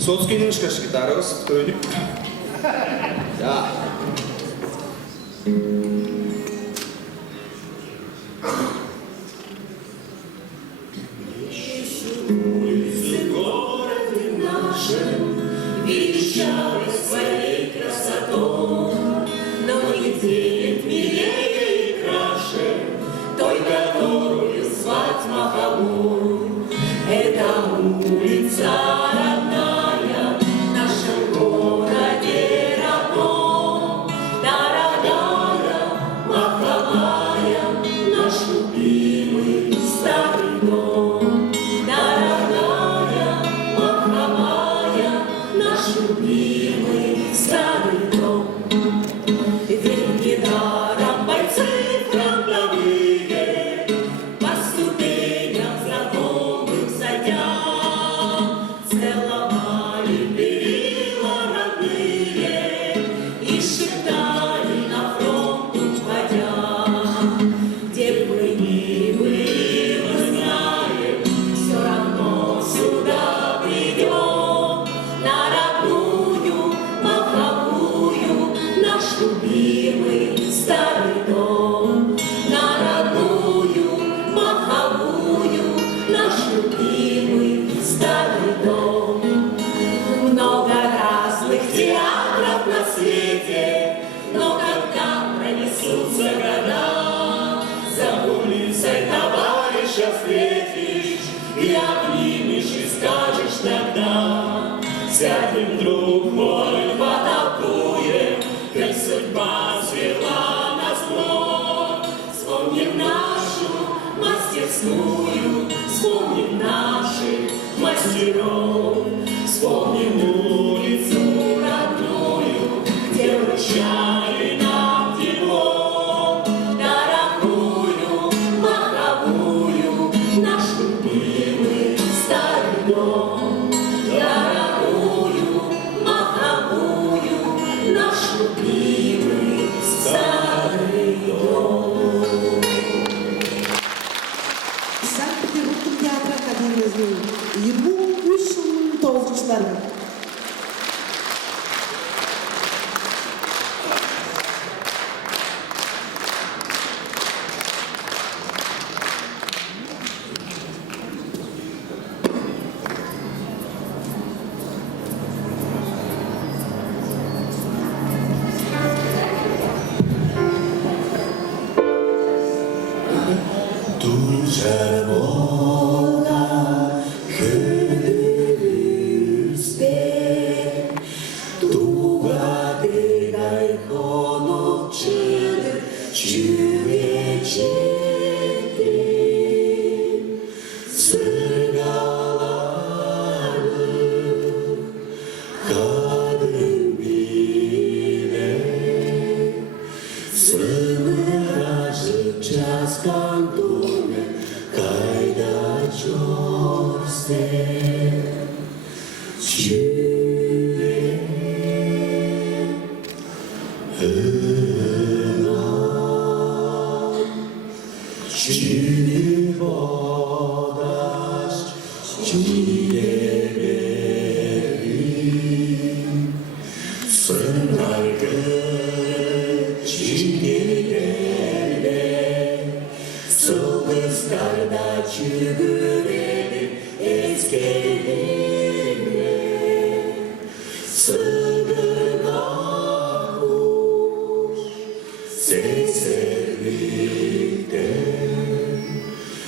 Высоцкий'nin шкаш гитарос, тройник. Да. Величавой своей красотой, но нигде нет милее и краше той, которую звать Маховой. Это улица родная в нашем городе родном, дорогая, маховая, наш любимый старый дом. Дорогая, маховая, наш любимый старый дом. Ведь недаром бойцы фронтовые по ступеням знакомых садя целовали перила родные и шептали на фронт уходя. Где бы ни были, мы знаем, все равно сюда придем. На родную, маховую, наш любимый старый дом. На родную, маховую, наш любимый старый дом. Много разных театров на свете, но когда пронесутся года, за улицей товарища встретишь и обнимешь и скажешь тогда: сядем, друг мой, потолкуем, как судьба свела нас вновь. Вспомним нашу мастерскую, вспомним наших мастеров, вспомним улицу родную, где вручали нам тепло. Дорогую, маховую, наш любимый старый дом. Дорогую, маховую, наш любимый старый дом. Санкт-Петербург театр академиясының 23 жылының 9-жылдары. 두자보다 흐르세 누가 내가 거놓치는 주의 집들 슬가라는 가는 비네 스물아직 자스간 동네 가이다 줬세 주의 은하 주님보다 주의 배리 순날 그 진기를 Sovestarda çügüreni eskeline Sığına kuş seslerlikte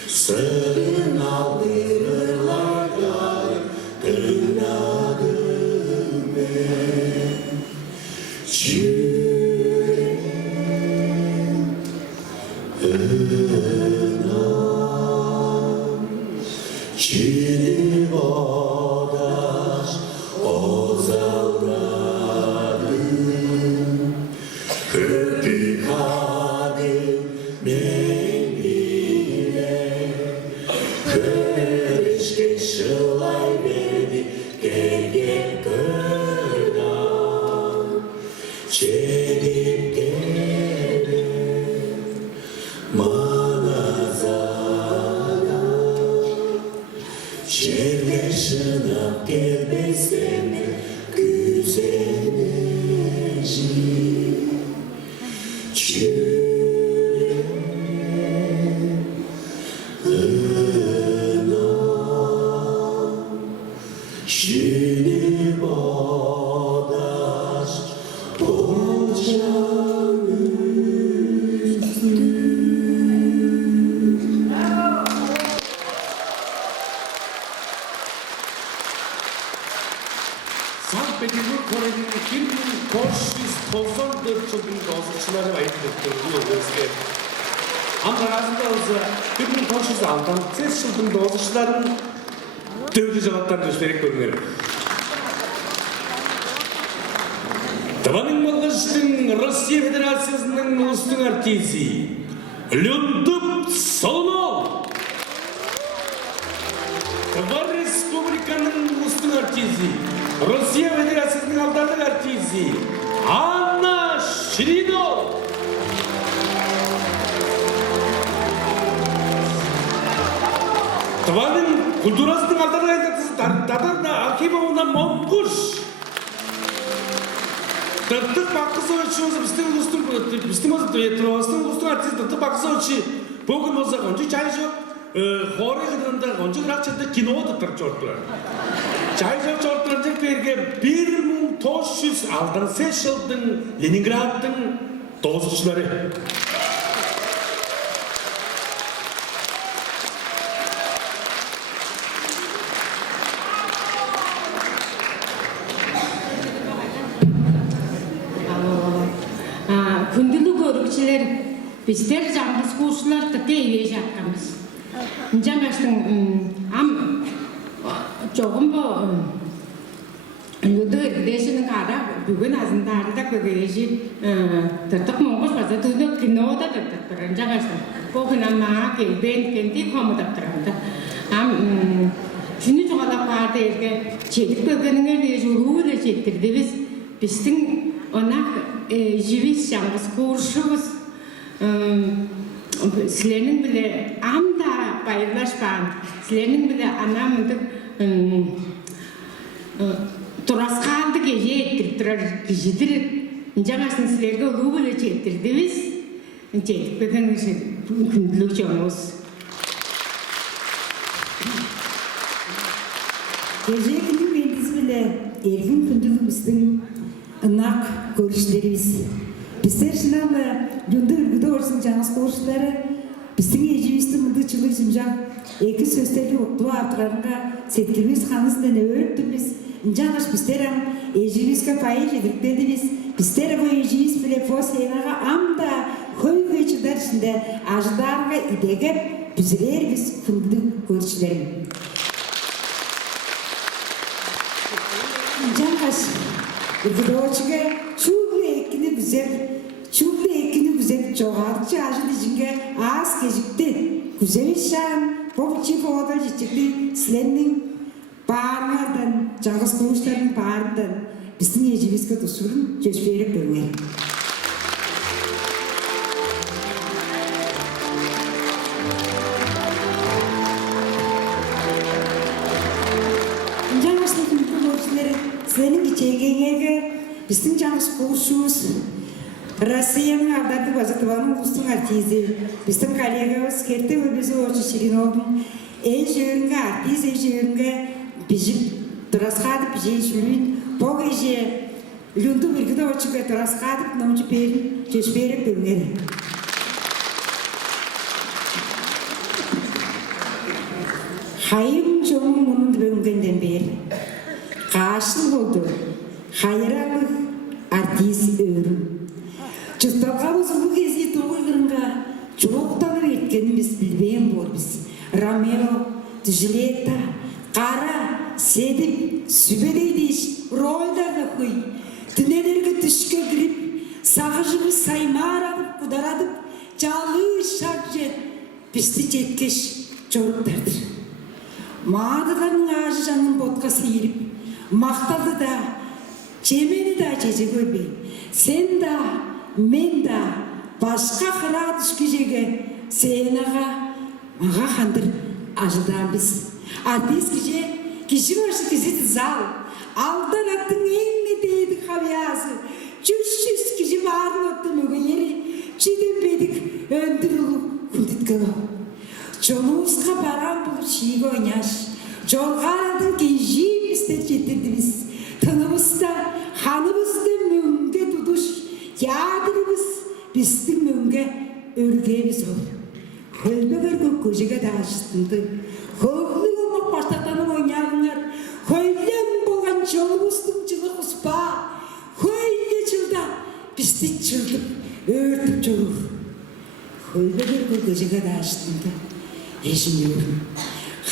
Sığın aldırırlar garip tırnağıme Çin'ibodaş ozallarım Hırpikadı menbile Kırışke şılay beni gelgek kırdan Çenip gelir manazara Şerge şınap gelmesem Санкт-Петербург хорының 1994 жылдың 9-шылары айтылыптыр өзге. Амғаразында өзі 1906 жылдың 9-шыларын төвді жауаттан өстерек көрінер. Тываның болғыштың Россия Федерациясының ұлыстың артисі Леонтуп Солонол. Тыван Республиканың ұлыстың артисі Россия Федерациясының алдардың артисі Анна Ширино. Тываның культурасының алдардың айтатысы Тадарда Акимовна Монкуш. Тыртық Бақызович өзі біздің ұлыстың артисі Тыртық Бақызовичі бүгін болса ғонжы чай жоқ, хоры ғыдырында ғонжы ғырақ чәнді кино тұттыр жорттылар. Чай жоқ жорттылар берге 1906 жылдың Ленинградтың 9-шылары. Күнділі көрікшілер, біздер жаңғыз қошылар тұты еве жатқамыз. Жаңғаштың жоғым бұл үлді үргідешінің ара бүгін азындары да көгережі тұртық мұңғыш база түзді кинода тұртық тұрын жаңғаштың. Бұғын амаға келбен кенді қомыдап тұрымды. Жүні жоғалап барды ерге чедік бөгеніңер дей жолуы жеттірді біздің онақ живис жаңғыз көршіміз сілерінің біле амда байырлашпаған, сілерінің біле анамындық тұрасқалды кеже еттіріп тұрар кежедір жаңасын сілерге ұлу біле жеттірді біз жеттік бөген күнділік жоңыз. Кеже күндің бендіз біле ергін күнділік біздің ынақ көріштеріміз. Біздер жиналы жүнді үргіді орсын жаңыз қоршылары біздің ежевісті мұнды чылы жымжақ екі сөздері ұқтуы артырарынға сеткіліміз қанысынан өріп тұрмыз. Жаңаш біздер ежевіске пайы жедіріктедіміз. Біздер бұл ежевіс біле фосейнаға амда көй чыдар ішінде ажыдарға идегіп біздер біз күнділік көршілерім. Жаңаш Үргідоочыға чүглі екіні күзеп жоғарчы ажыды жінге аз кежікті. Күзеви шан, попчи фода жечекті сіленнің барыңардан, жаңғыз қоғыштардың барындан біздің ежевеске тұсырын жөспері бөлген. Жаңғыздың күнді көршілері сіленің кечегенеге біздің жаңғыз қоғышуыз Россияның алдарды базатываның ұлыстың артизі, біздің коллегамыз Керті Өбезі Очы Шириновдың әй жөрінгі артиз, әй жөрінгі бежіп тұрасқадып жей жүрін, бұл әже Люнду Біргіді Очыға тұрасқадып нөмчі перін жөшпері бөлгені. Хайым жоңын мұнынды бөлгенден бері. Қашыл болды, хайыралық артиз өрім. Жұрттарға осы бұл кезге тоғылғырынға жоқтанып еткеніміз білбейін болбыз. Ромео, Джульетта, Қара, Седіп, Сүбедейдеш, ролдарды қой. Түнелерге түшке кіріп, сағыжығы саймарадып, құдарадып, жалы шақ жет, бізді жеткеш жорықтардыр. Мадығаның ажы жанын ботқа сейіріп, мақтады да, жемені да жеже көрбей. Сен да, мен да, башқа қыра түшкежеге, сенаға, маға қандыр ажыдан біз. Артиз кеже, кеші башы кезеті зал, алдан аттың еңне дейді қавиясы, жүз кеже барын отты мүгейері, Öldürülü kunditkalı. Jonumuzga baran bulup şiği oynaş. Jolgarandın genci bizde getirdiğimiz. Tanımızda, hanımızda münge tutuş. Yadırımız bizden münge örgeğimiz ol. Hölbeler gökyüzüge dağıştındı. Hövlü olmak baştaktanım oynayanlar. Höllen boğan yolumuzun cılı kuspa. Hölye çılda bizde çıldık örtüp çolur. Hölbeler gökyüzüge dağıştındı. Eşmiyorum.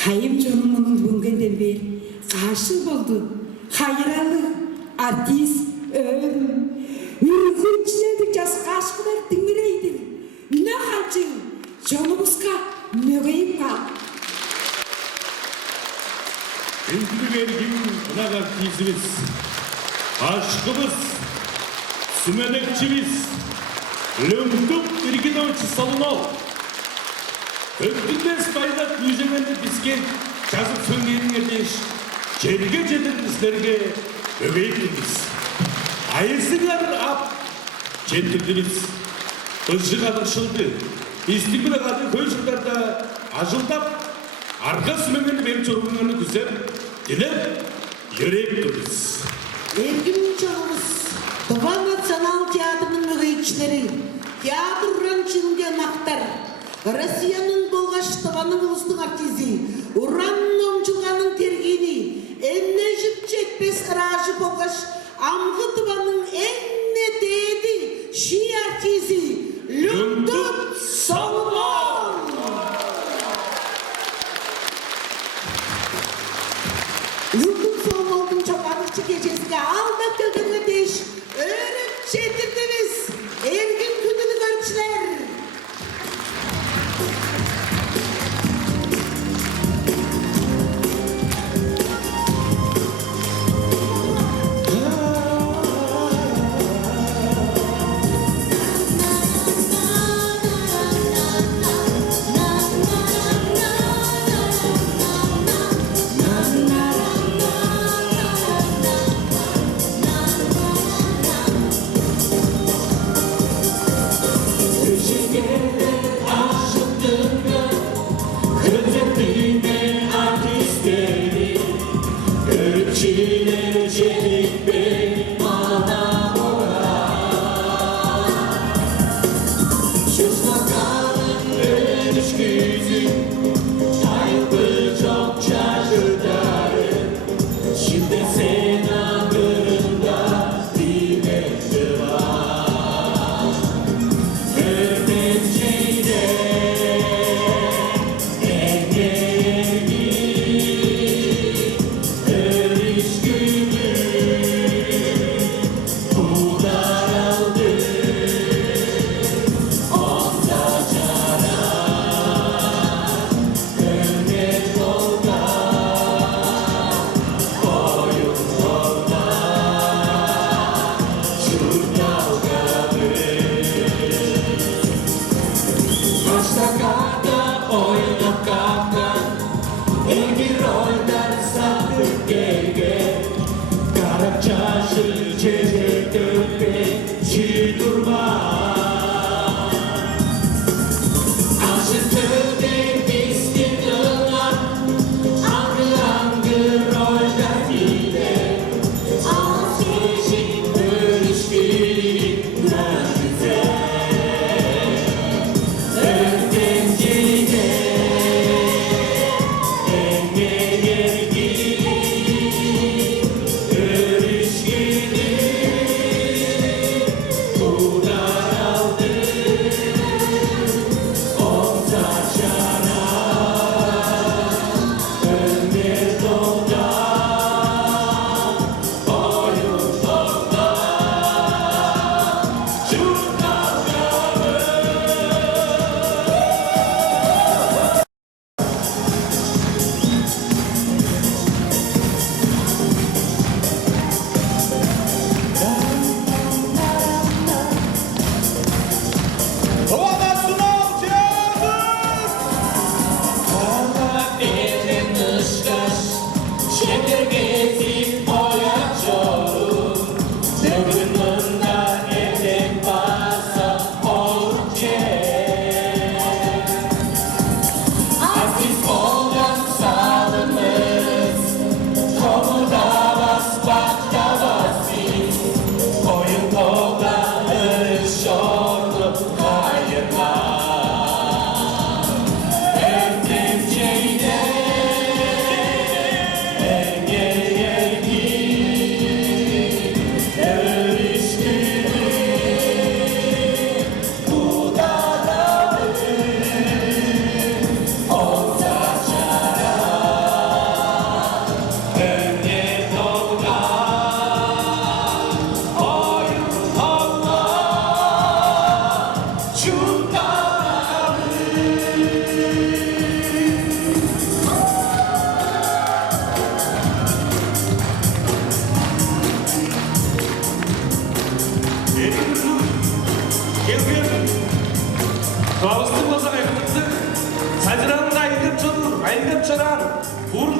Hayım canım onun bugünden beri karşı oldu. Hayralı, artist, öğüm. Ürgünçlerdi jaz aşkılar dingreydi. Ne hacı, canımızga mögeyip kal. Önkülü vergin ınak artistimiz, aşkımız, sümenekçimiz, Löndük Birgitovich Salınov. Önkülmez bayrak yüzemende bizge жазып сөйлеген ертеш жерге жетіп біздерге өгейтіңіз. Айырсыңар ап жентірдіңіз. Ұжы қадыршылды. Истікбілі қады көй жылдарда ажылдап, арқа сүмемен бен чорғыңаны күзеп, келіп, ереп тұрмыз. Ergin çağımız, Doğan Nasyonal Teatrının mügeyçleri, teatr rançınge maktar, Rusya'nın bolgaç Doğan'ın ulusluğun artizi, Uran'ın omçulganın tergini, enne jip çekpes rajı bolgaç, Amgı Doğan'ın enne dedi, şi artizi, Löndük Salınov. Löndük Salınov'un çobanlıkçı gecesine almak gölgene deş, öğrenip çetirdiniz, ergin küdülü görçler.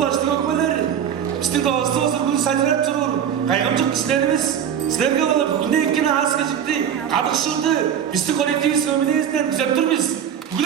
Quvonchli ko'rmalar, bizning do'stimiz hozir sajrab turur. Qayg'amchiq kishilarimiz sizlarga bola bugun ikkina az kechikdi, qadiq shurdi. Bizning kollektivimiz o'minizdan kuzatib turibmiz. Bugun